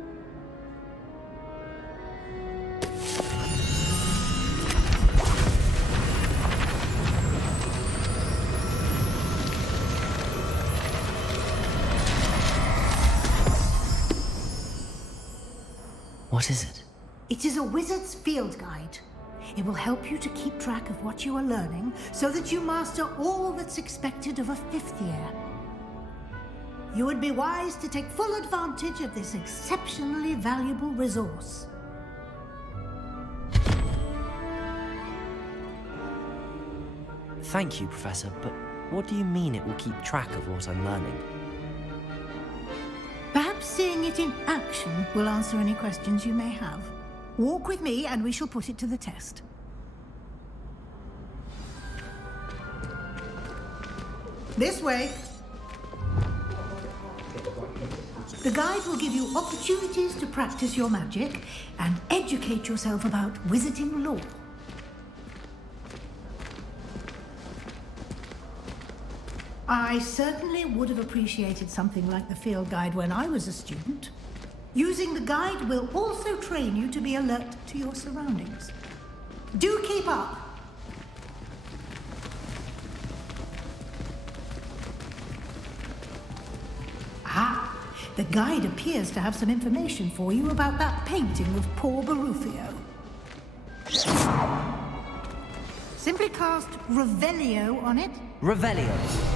What is it? It is a wizard's field guide. It will help you to keep track of what you are learning so that you master all that's expected of a 5th year. You would be wise to take full advantage of this exceptionally valuable resource. Thank you, Professor, but what do you mean it will keep track of what I'm learning? Perhaps seeing it in action will answer any questions you may have. Walk with me and we shall put it to the test. This way. The guide will give you opportunities to practice your magic and educate yourself about wizarding lore. I certainly would have appreciated something like the field guide when I was a student. Using the guide will also train you to be alert to your surroundings. Do keep up! Ah, the guide appears to have some information for you about that painting of poor Barufio. Simply cast Revelio on it. Revelio.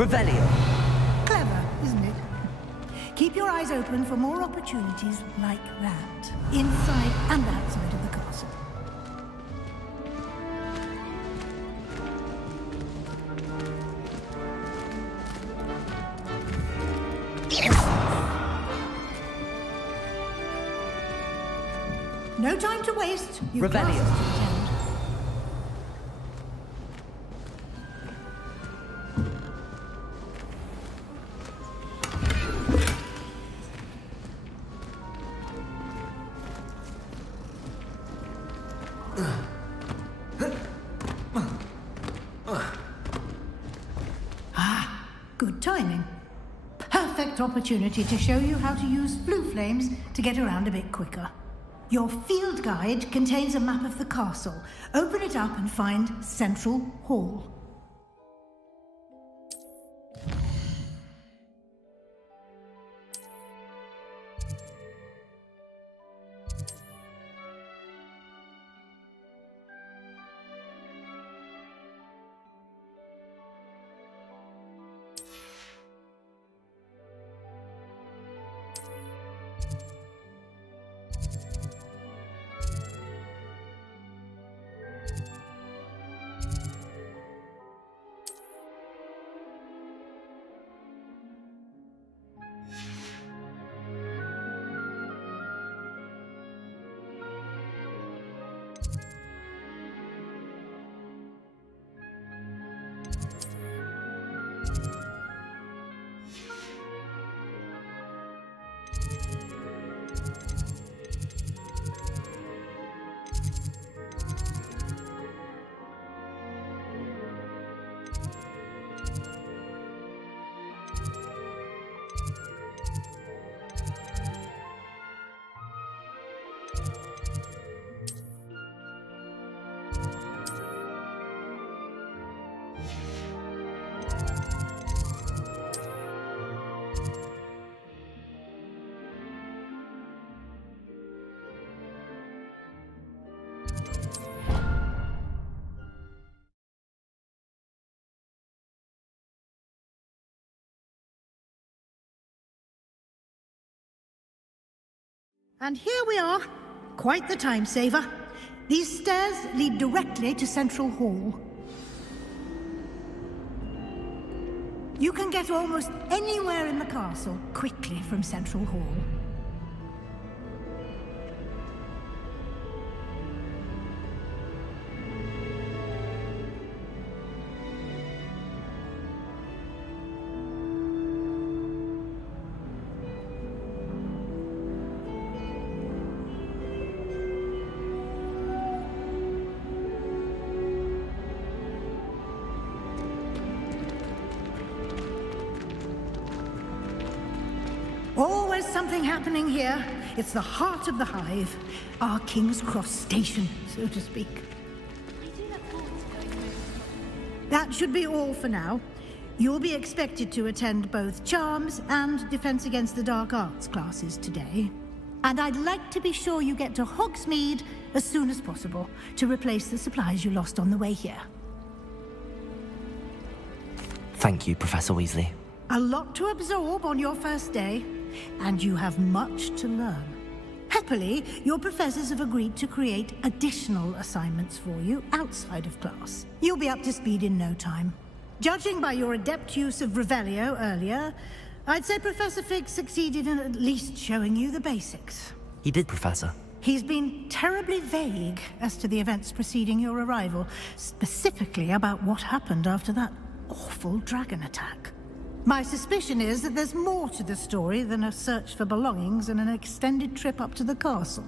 Revelio. Clever, isn't it? Keep your eyes open for more opportunities like that, inside and outside of the castle. No time to waste. You've Revelio. classes to attend. Good timing. Perfect opportunity to show you how to use blue flames to get around a bit quicker. Your field guide contains a map of the castle. Open it up and find Central Hall. And here we are. Quite the time saver. These stairs lead directly to Central Hall. You can get almost anywhere in the castle quickly from Central Hall. Always something happening here. It's the heart of the hive. Our King's Cross station, so to speak. That should be all for now. You'll be expected to attend both Charms and Defense Against the Dark Arts classes today. And I'd like to be sure you get to Hogsmeade as soon as possible to replace the supplies you lost on the way here. Thank you, Professor Weasley. A lot to absorb on your first day, and you have much to learn. Happily, your professors have agreed to create additional assignments for you outside of class. You'll be up to speed in no time. Judging by your adept use of Revelio earlier, I'd say Professor Fig succeeded in at least showing you the basics. He did, Professor. He's been terribly vague as to the events preceding your arrival, specifically about what happened after that awful dragon attack. My suspicion is that there's more to the story than a search for belongings and an extended trip up to the castle.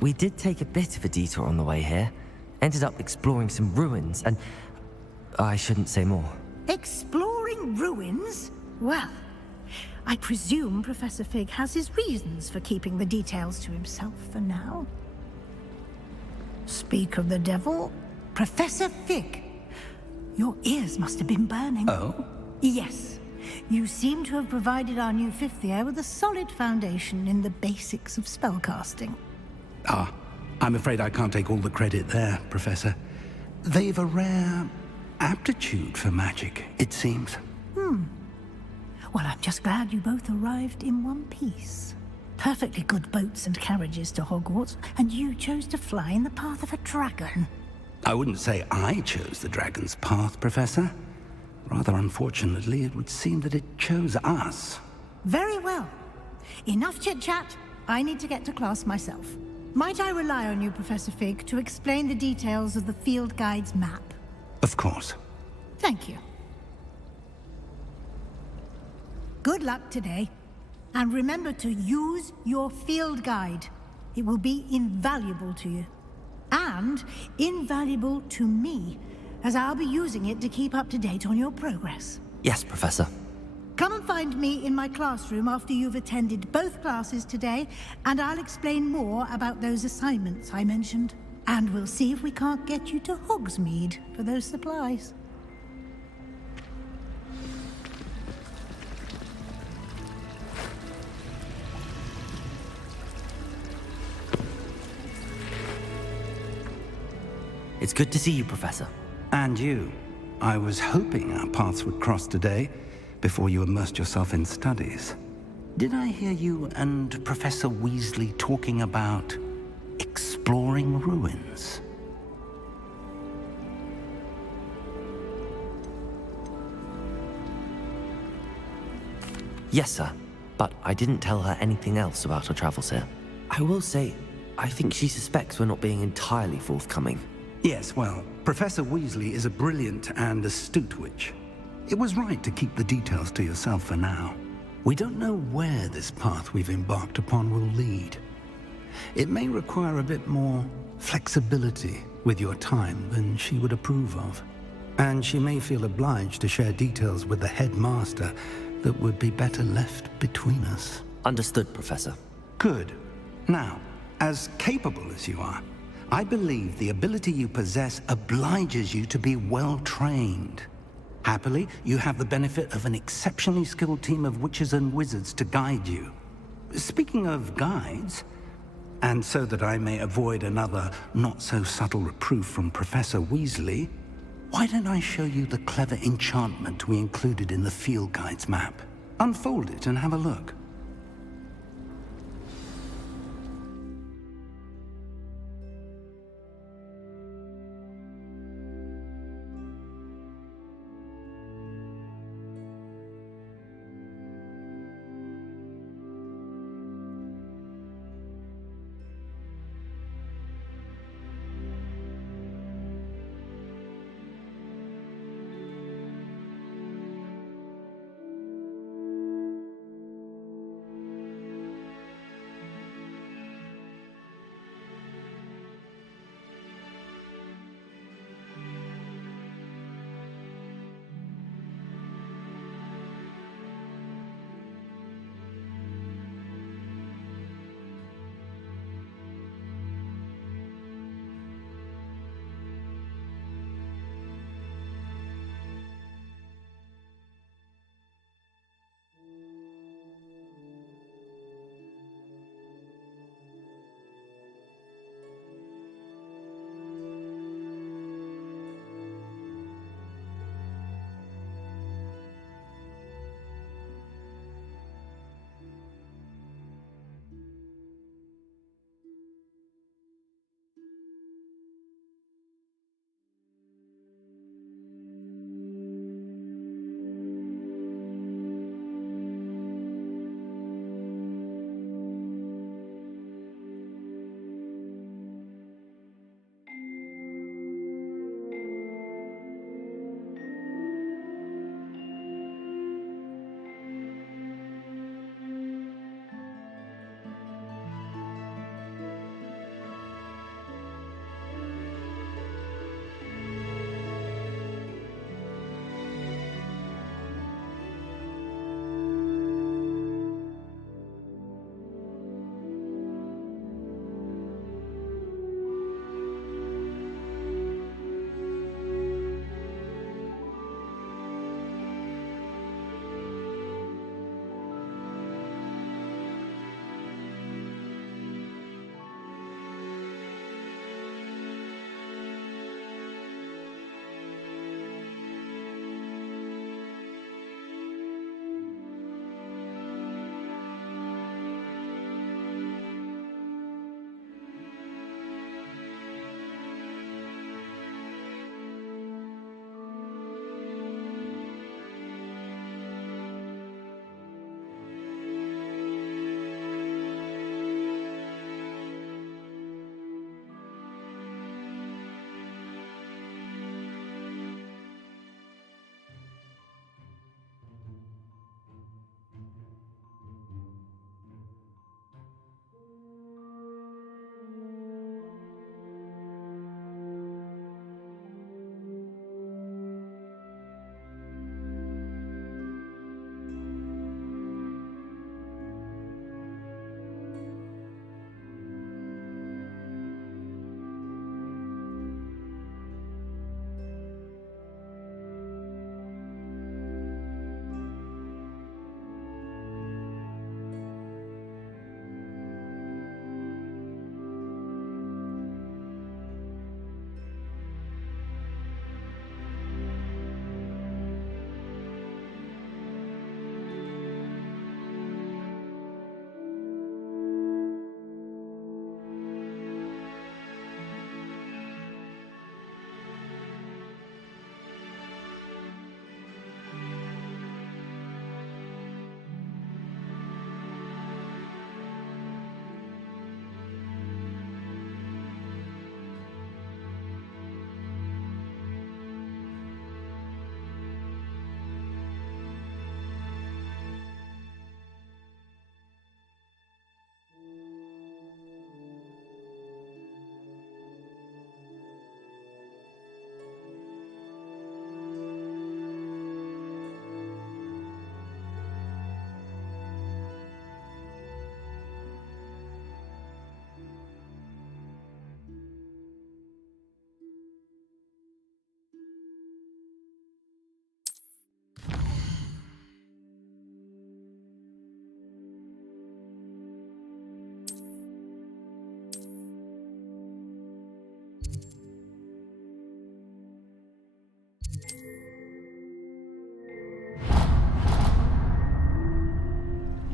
We did take a bit of a detour on the way here. Ended up exploring some ruins, and I shouldn't say more. Exploring ruins? Well, I presume Professor Fig has his reasons for keeping the details to himself for now. Speak of the devil, Professor Fig. Your ears must have been burning. Oh? Yes. You seem to have provided our new fifth year with a solid foundation in the basics of spellcasting. Ah, I'm afraid I can't take all the credit there, Professor. They've a rare aptitude for magic, it seems. Well, I'm just glad you both arrived in one piece. Perfectly good boats and carriages to Hogwarts, and you chose to fly in the path of a dragon. I wouldn't say I chose the dragon's path, Professor. Rather unfortunately, it would seem that it chose us. Very well. Enough chit-chat. I need to get to class myself. Might I rely on you, Professor Fig, to explain the details of the field guide's map? Of course. Thank you. Good luck today. And remember to use your field guide. It will be invaluable to you. And invaluable to me, as I'll be using it to keep up to date on your progress. Yes, Professor. Come and find me in my classroom after you've attended both classes today, and I'll explain more about those assignments I mentioned. And we'll see if we can't get you to Hogsmeade for those supplies. It's good to see you, Professor. And you. I was hoping our paths would cross today, before you immersed yourself in studies. Did I hear you and Professor Weasley talking about exploring ruins? Yes, sir. But I didn't tell her anything else about her travels here. I will say, I think she suspects we're not being entirely forthcoming. Yes, well, Professor Weasley is a brilliant and astute witch. It was right to keep the details to yourself for now. We don't know where this path we've embarked upon will lead. It may require a bit more flexibility with your time than she would approve of. And she may feel obliged to share details with the headmaster that would be better left between us. Understood, Professor. Good. Now, as capable as you are, I believe the ability you possess obliges you to be well trained. Happily, you have the benefit of an exceptionally skilled team of witches and wizards to guide you. Speaking of guides, and so that I may avoid another not-so-subtle reproof from Professor Weasley, Why don't I show you the clever enchantment we included in the field guide's map? Unfold it and have a look.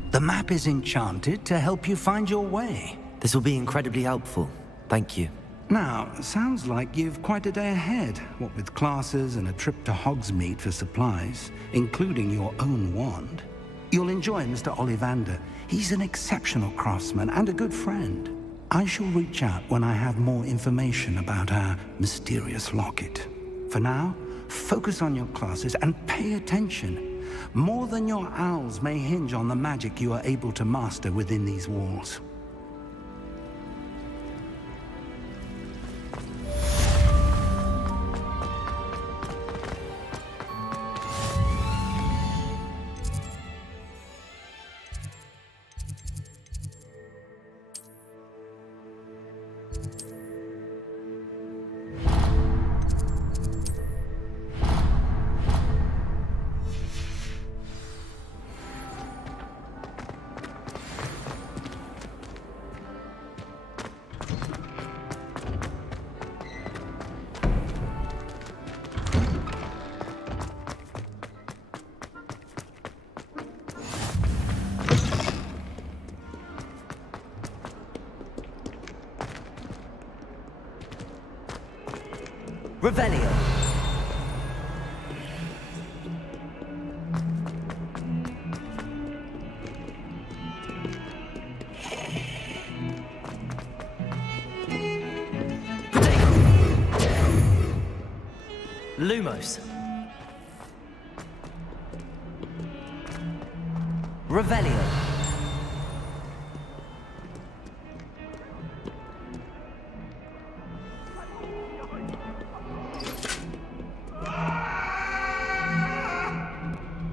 The map is enchanted to help you find your way. This will be incredibly helpful. Thank you. Now, sounds like you've quite a day ahead, what with classes and a trip to Hogsmeade for supplies, including your own wand. You'll enjoy Mr. Ollivander. He's an exceptional craftsman and a good friend. I shall reach out when I have more information about our mysterious locket. For now, focus on your classes and pay attention. More than your owls may hinge on the magic you are able to master within these walls. Revelio. Lumos. Revelio.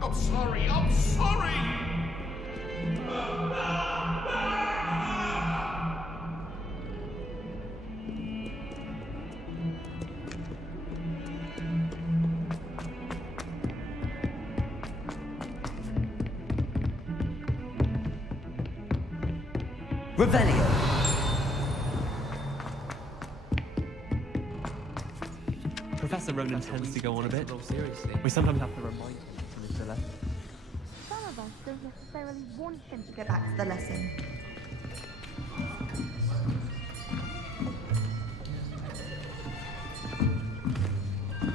I'm sorry! Revelio. Professor Ronan tends to go on a bit. Seriously. We sometimes have to remind him to miss the lesson. Some of us don't necessarily want him to go back to the lesson.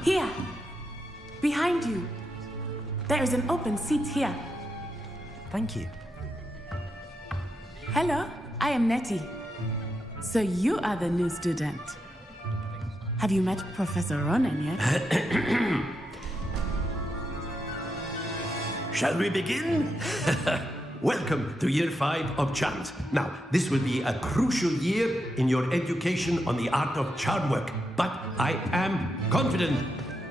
Here! Behind you! There is an open seat here. Thank you. Hello, I am Nettie. So you are the new student. Have you met Professor Ronan yet? Shall we begin? Welcome to Year 5 of Charms. Now, this will be a crucial year in your education on the art of charm work, but I am confident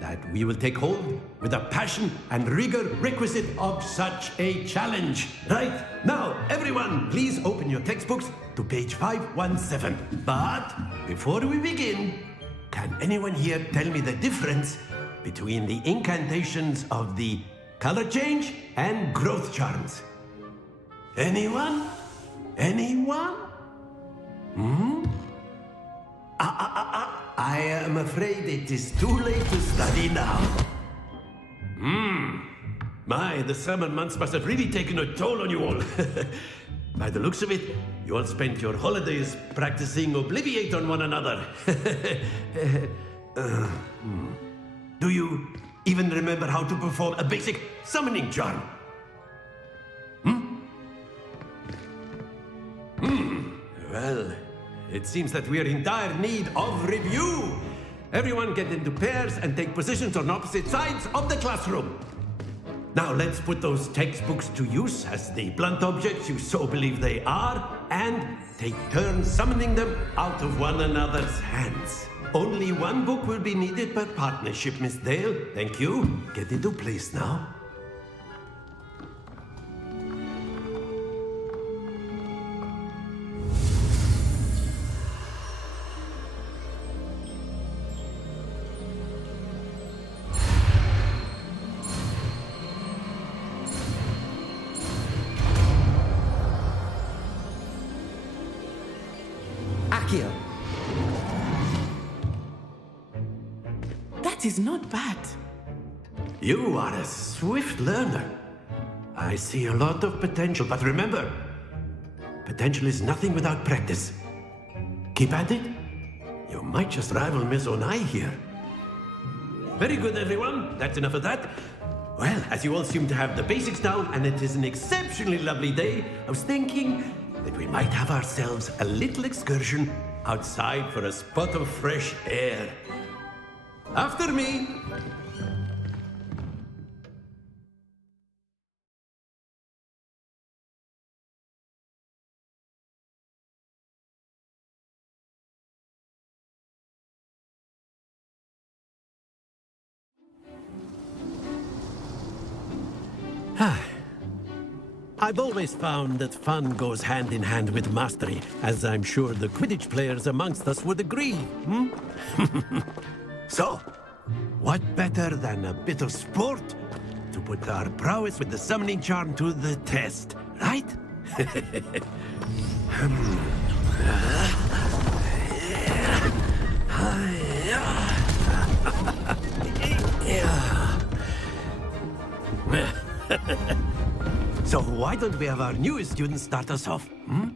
that we will take hold with the passion and rigor requisite of such a challenge. Right, now, everyone, please open your textbooks to page 517. But before we begin, can anyone here tell me the difference between the incantations of the color change and growth charms? Anyone? Anyone? I am afraid it is too late to study now. My, the summer months must have really taken a toll on you all. By the looks of it, you all spent your holidays practicing Obliviate on one another. Do you even remember how to perform a basic summoning charm? Well, it seems that we are in dire need of review. Everyone get into pairs and take positions on opposite sides of the classroom. Now let's put those textbooks to use as the blunt objects you so believe they are, and take turns summoning them out of one another's hands. Only one book will be needed per partnership, Miss Dale. Thank you. Get into place now. Accio. That is not bad. You are a swift learner. I see a lot of potential, but remember, potential is nothing without practice. Keep at it. You might just rival Miss Onai here. Very good, everyone. That's enough of that. Well, as you all seem to have the basics down, and it is an exceptionally lovely day, I was thinking that we might have ourselves a little excursion outside for a spot of fresh air. After me. I've always found that fun goes hand in hand with mastery, as I'm sure the Quidditch players amongst us would agree, hmm? So, what better than a bit of sport to put our prowess with the summoning charm to the test, right? So why don't we have our newest student start us off? Hmm?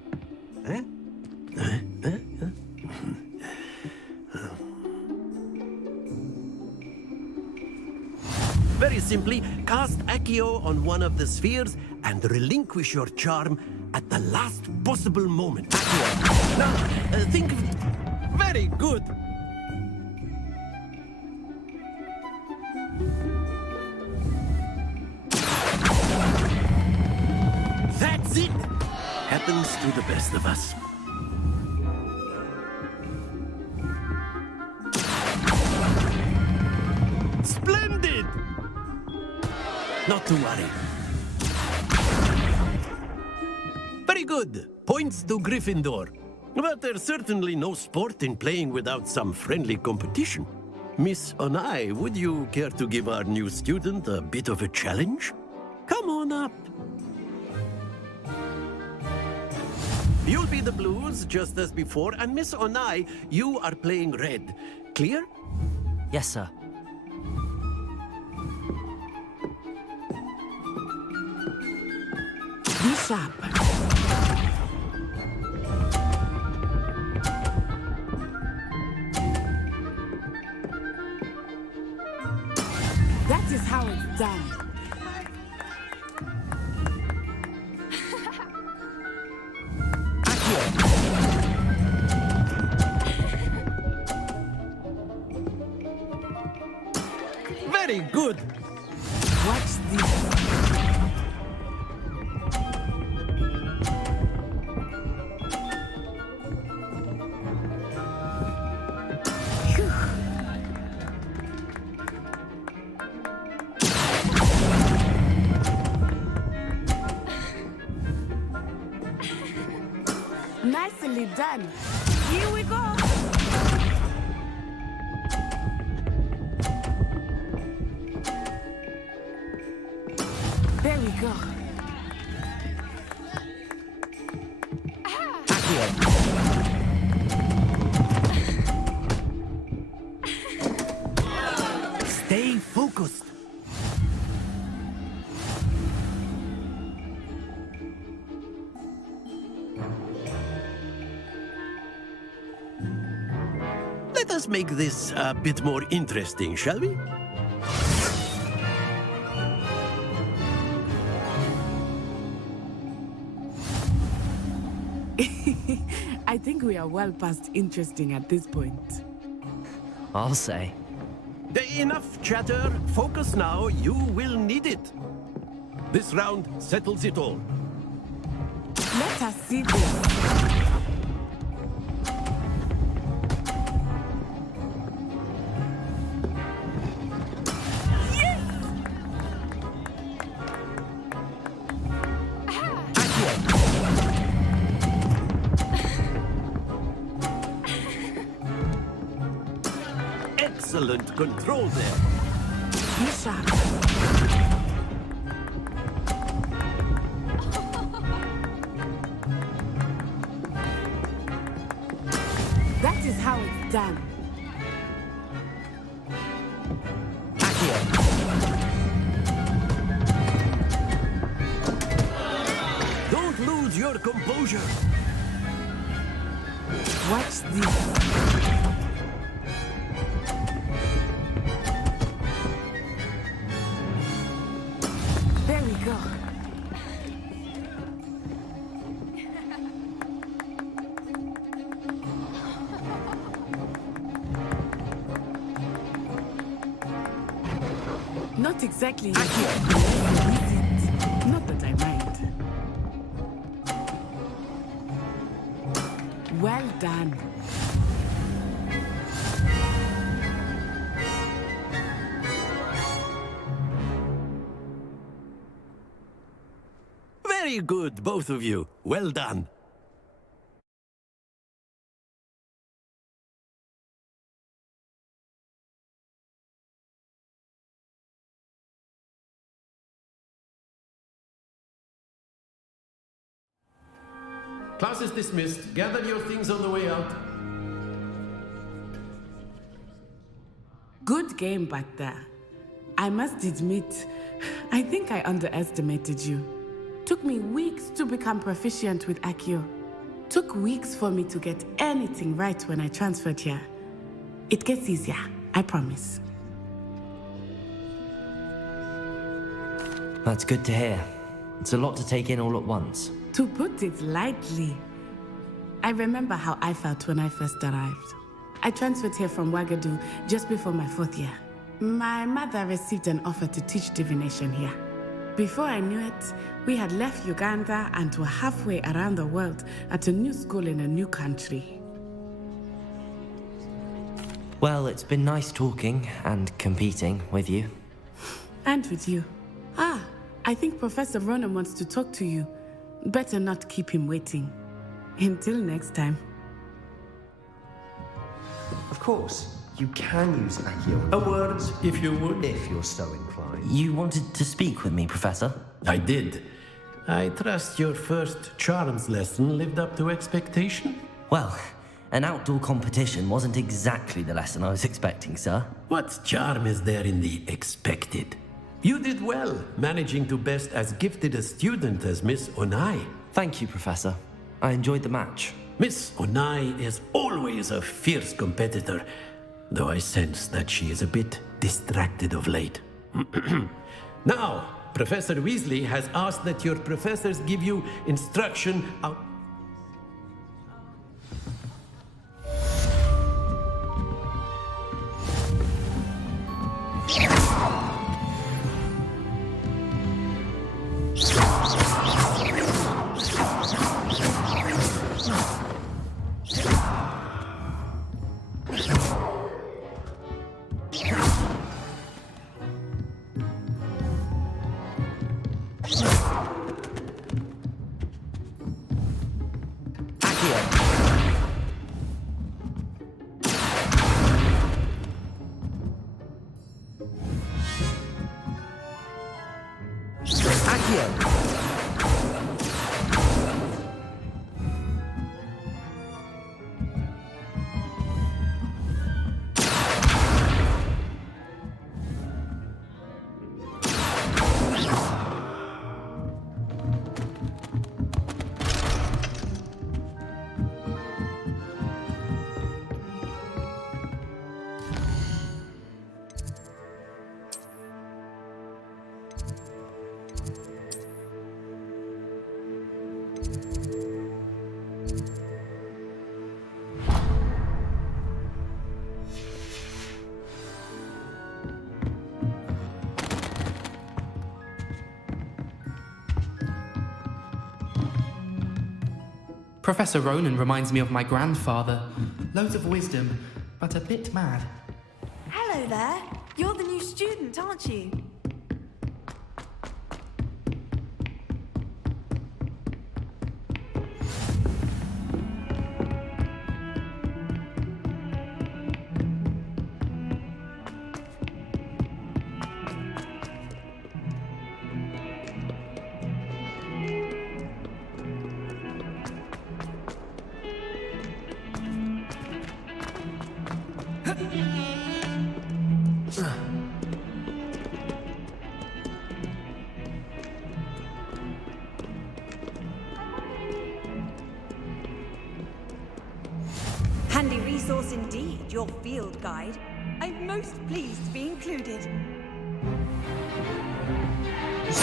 Very simply, cast Accio on one of the spheres and relinquish your charm at the last possible moment. Accio. Now, think of... Very good. That's it! Happens to the best of us. Splendid! Not to worry. Very good. Points to Gryffindor. But there's certainly no sport in playing without some friendly competition. Miss Onai, would you care to give our new student a bit of a challenge? Come on up. You'll be the blues, just as before, and Miss Onai, you are playing red. Clear? Yes, sir. Be sharp. That is how it's done. Very good. Watch this. Nicely done. Here we go. There we go. Stay focused. Let us make this a bit more interesting, shall we? I think we are well past interesting at this point. I'll say. Enough chatter. Focus now. You will need it. This round settles it all. Let us see this. Excellent control there. Be sharp. That is how it's done. composure. Watch this. There we go. Not exactly. Not that I mind. Well done. Very good, both of you. Well done. Class is dismissed. Gather your things on the way out. Good game back there. I must admit, I think I underestimated you. Took me weeks to become proficient with Accio. Took weeks for me to get anything right when I transferred here. It gets easier, I promise. That's good to hear. It's a lot to take in all at once. To put it lightly, I remember how I felt when I first arrived. I transferred here from Ouagadougou just before my 4th year. My mother received an offer to teach divination here. Before I knew it, we had left Uganda and were halfway around the world at a new school in a new country. Well, it's been nice talking and competing with you. And with you. Ah, I think Professor Ronan wants to talk to you. Better not keep him waiting. Until next time. Of course, you can use Accio. A word, if you would. If you're so inclined. You wanted to speak with me, Professor? I did. I trust your first charms lesson lived up to expectation? Well, an outdoor competition wasn't exactly the lesson I was expecting, sir. What charm is there in the expected? You did well, managing to best as gifted a student as Miss Onai. Thank you, Professor. I enjoyed the match. Miss Onai is always a fierce competitor, though I sense that she is a bit distracted of late. Now, Professor Weasley has asked that your professors give you instruction out... Professor Ronan reminds me of my grandfather. Loads of wisdom, but a bit mad. Hello there. You're the new student, aren't you? resource indeed, your field guide. I'm most pleased to be included. Is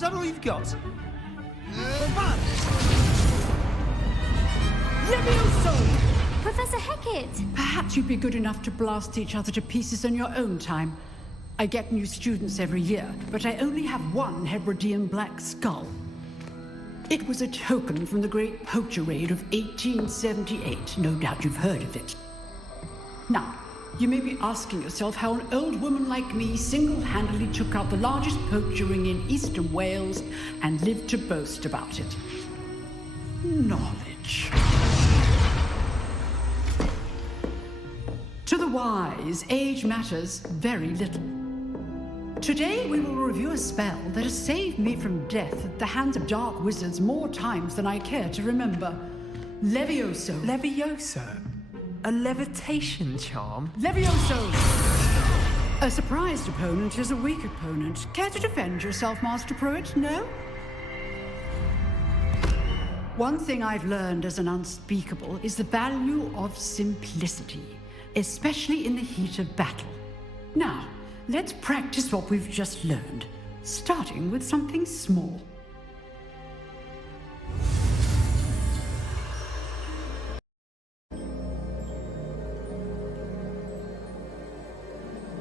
that all you've got? Levioso! Professor Hecat! Perhaps you'd be good enough to blast each other to pieces in your own time. I get new students every year, but I only have one Hebridean black skull. It was a token from the Great Poacher Raid of 1878. No doubt you've heard of it. Now, you may be asking yourself how an old woman like me single-handedly took out the largest poacher ring in eastern Wales and lived to boast about it. Knowledge. To the wise, age matters very little. Today we will review a spell that has saved me from death at the hands of dark wizards more times than I care to remember. Levioso. Levioso? A levitation charm? Levioso! A surprised opponent is a weak opponent. Care to defend yourself, Master Pruitt? No? One thing I've learned as an unspeakable is the value of simplicity, especially in the heat of battle. Now, let's practice what we've just learned, starting with something small.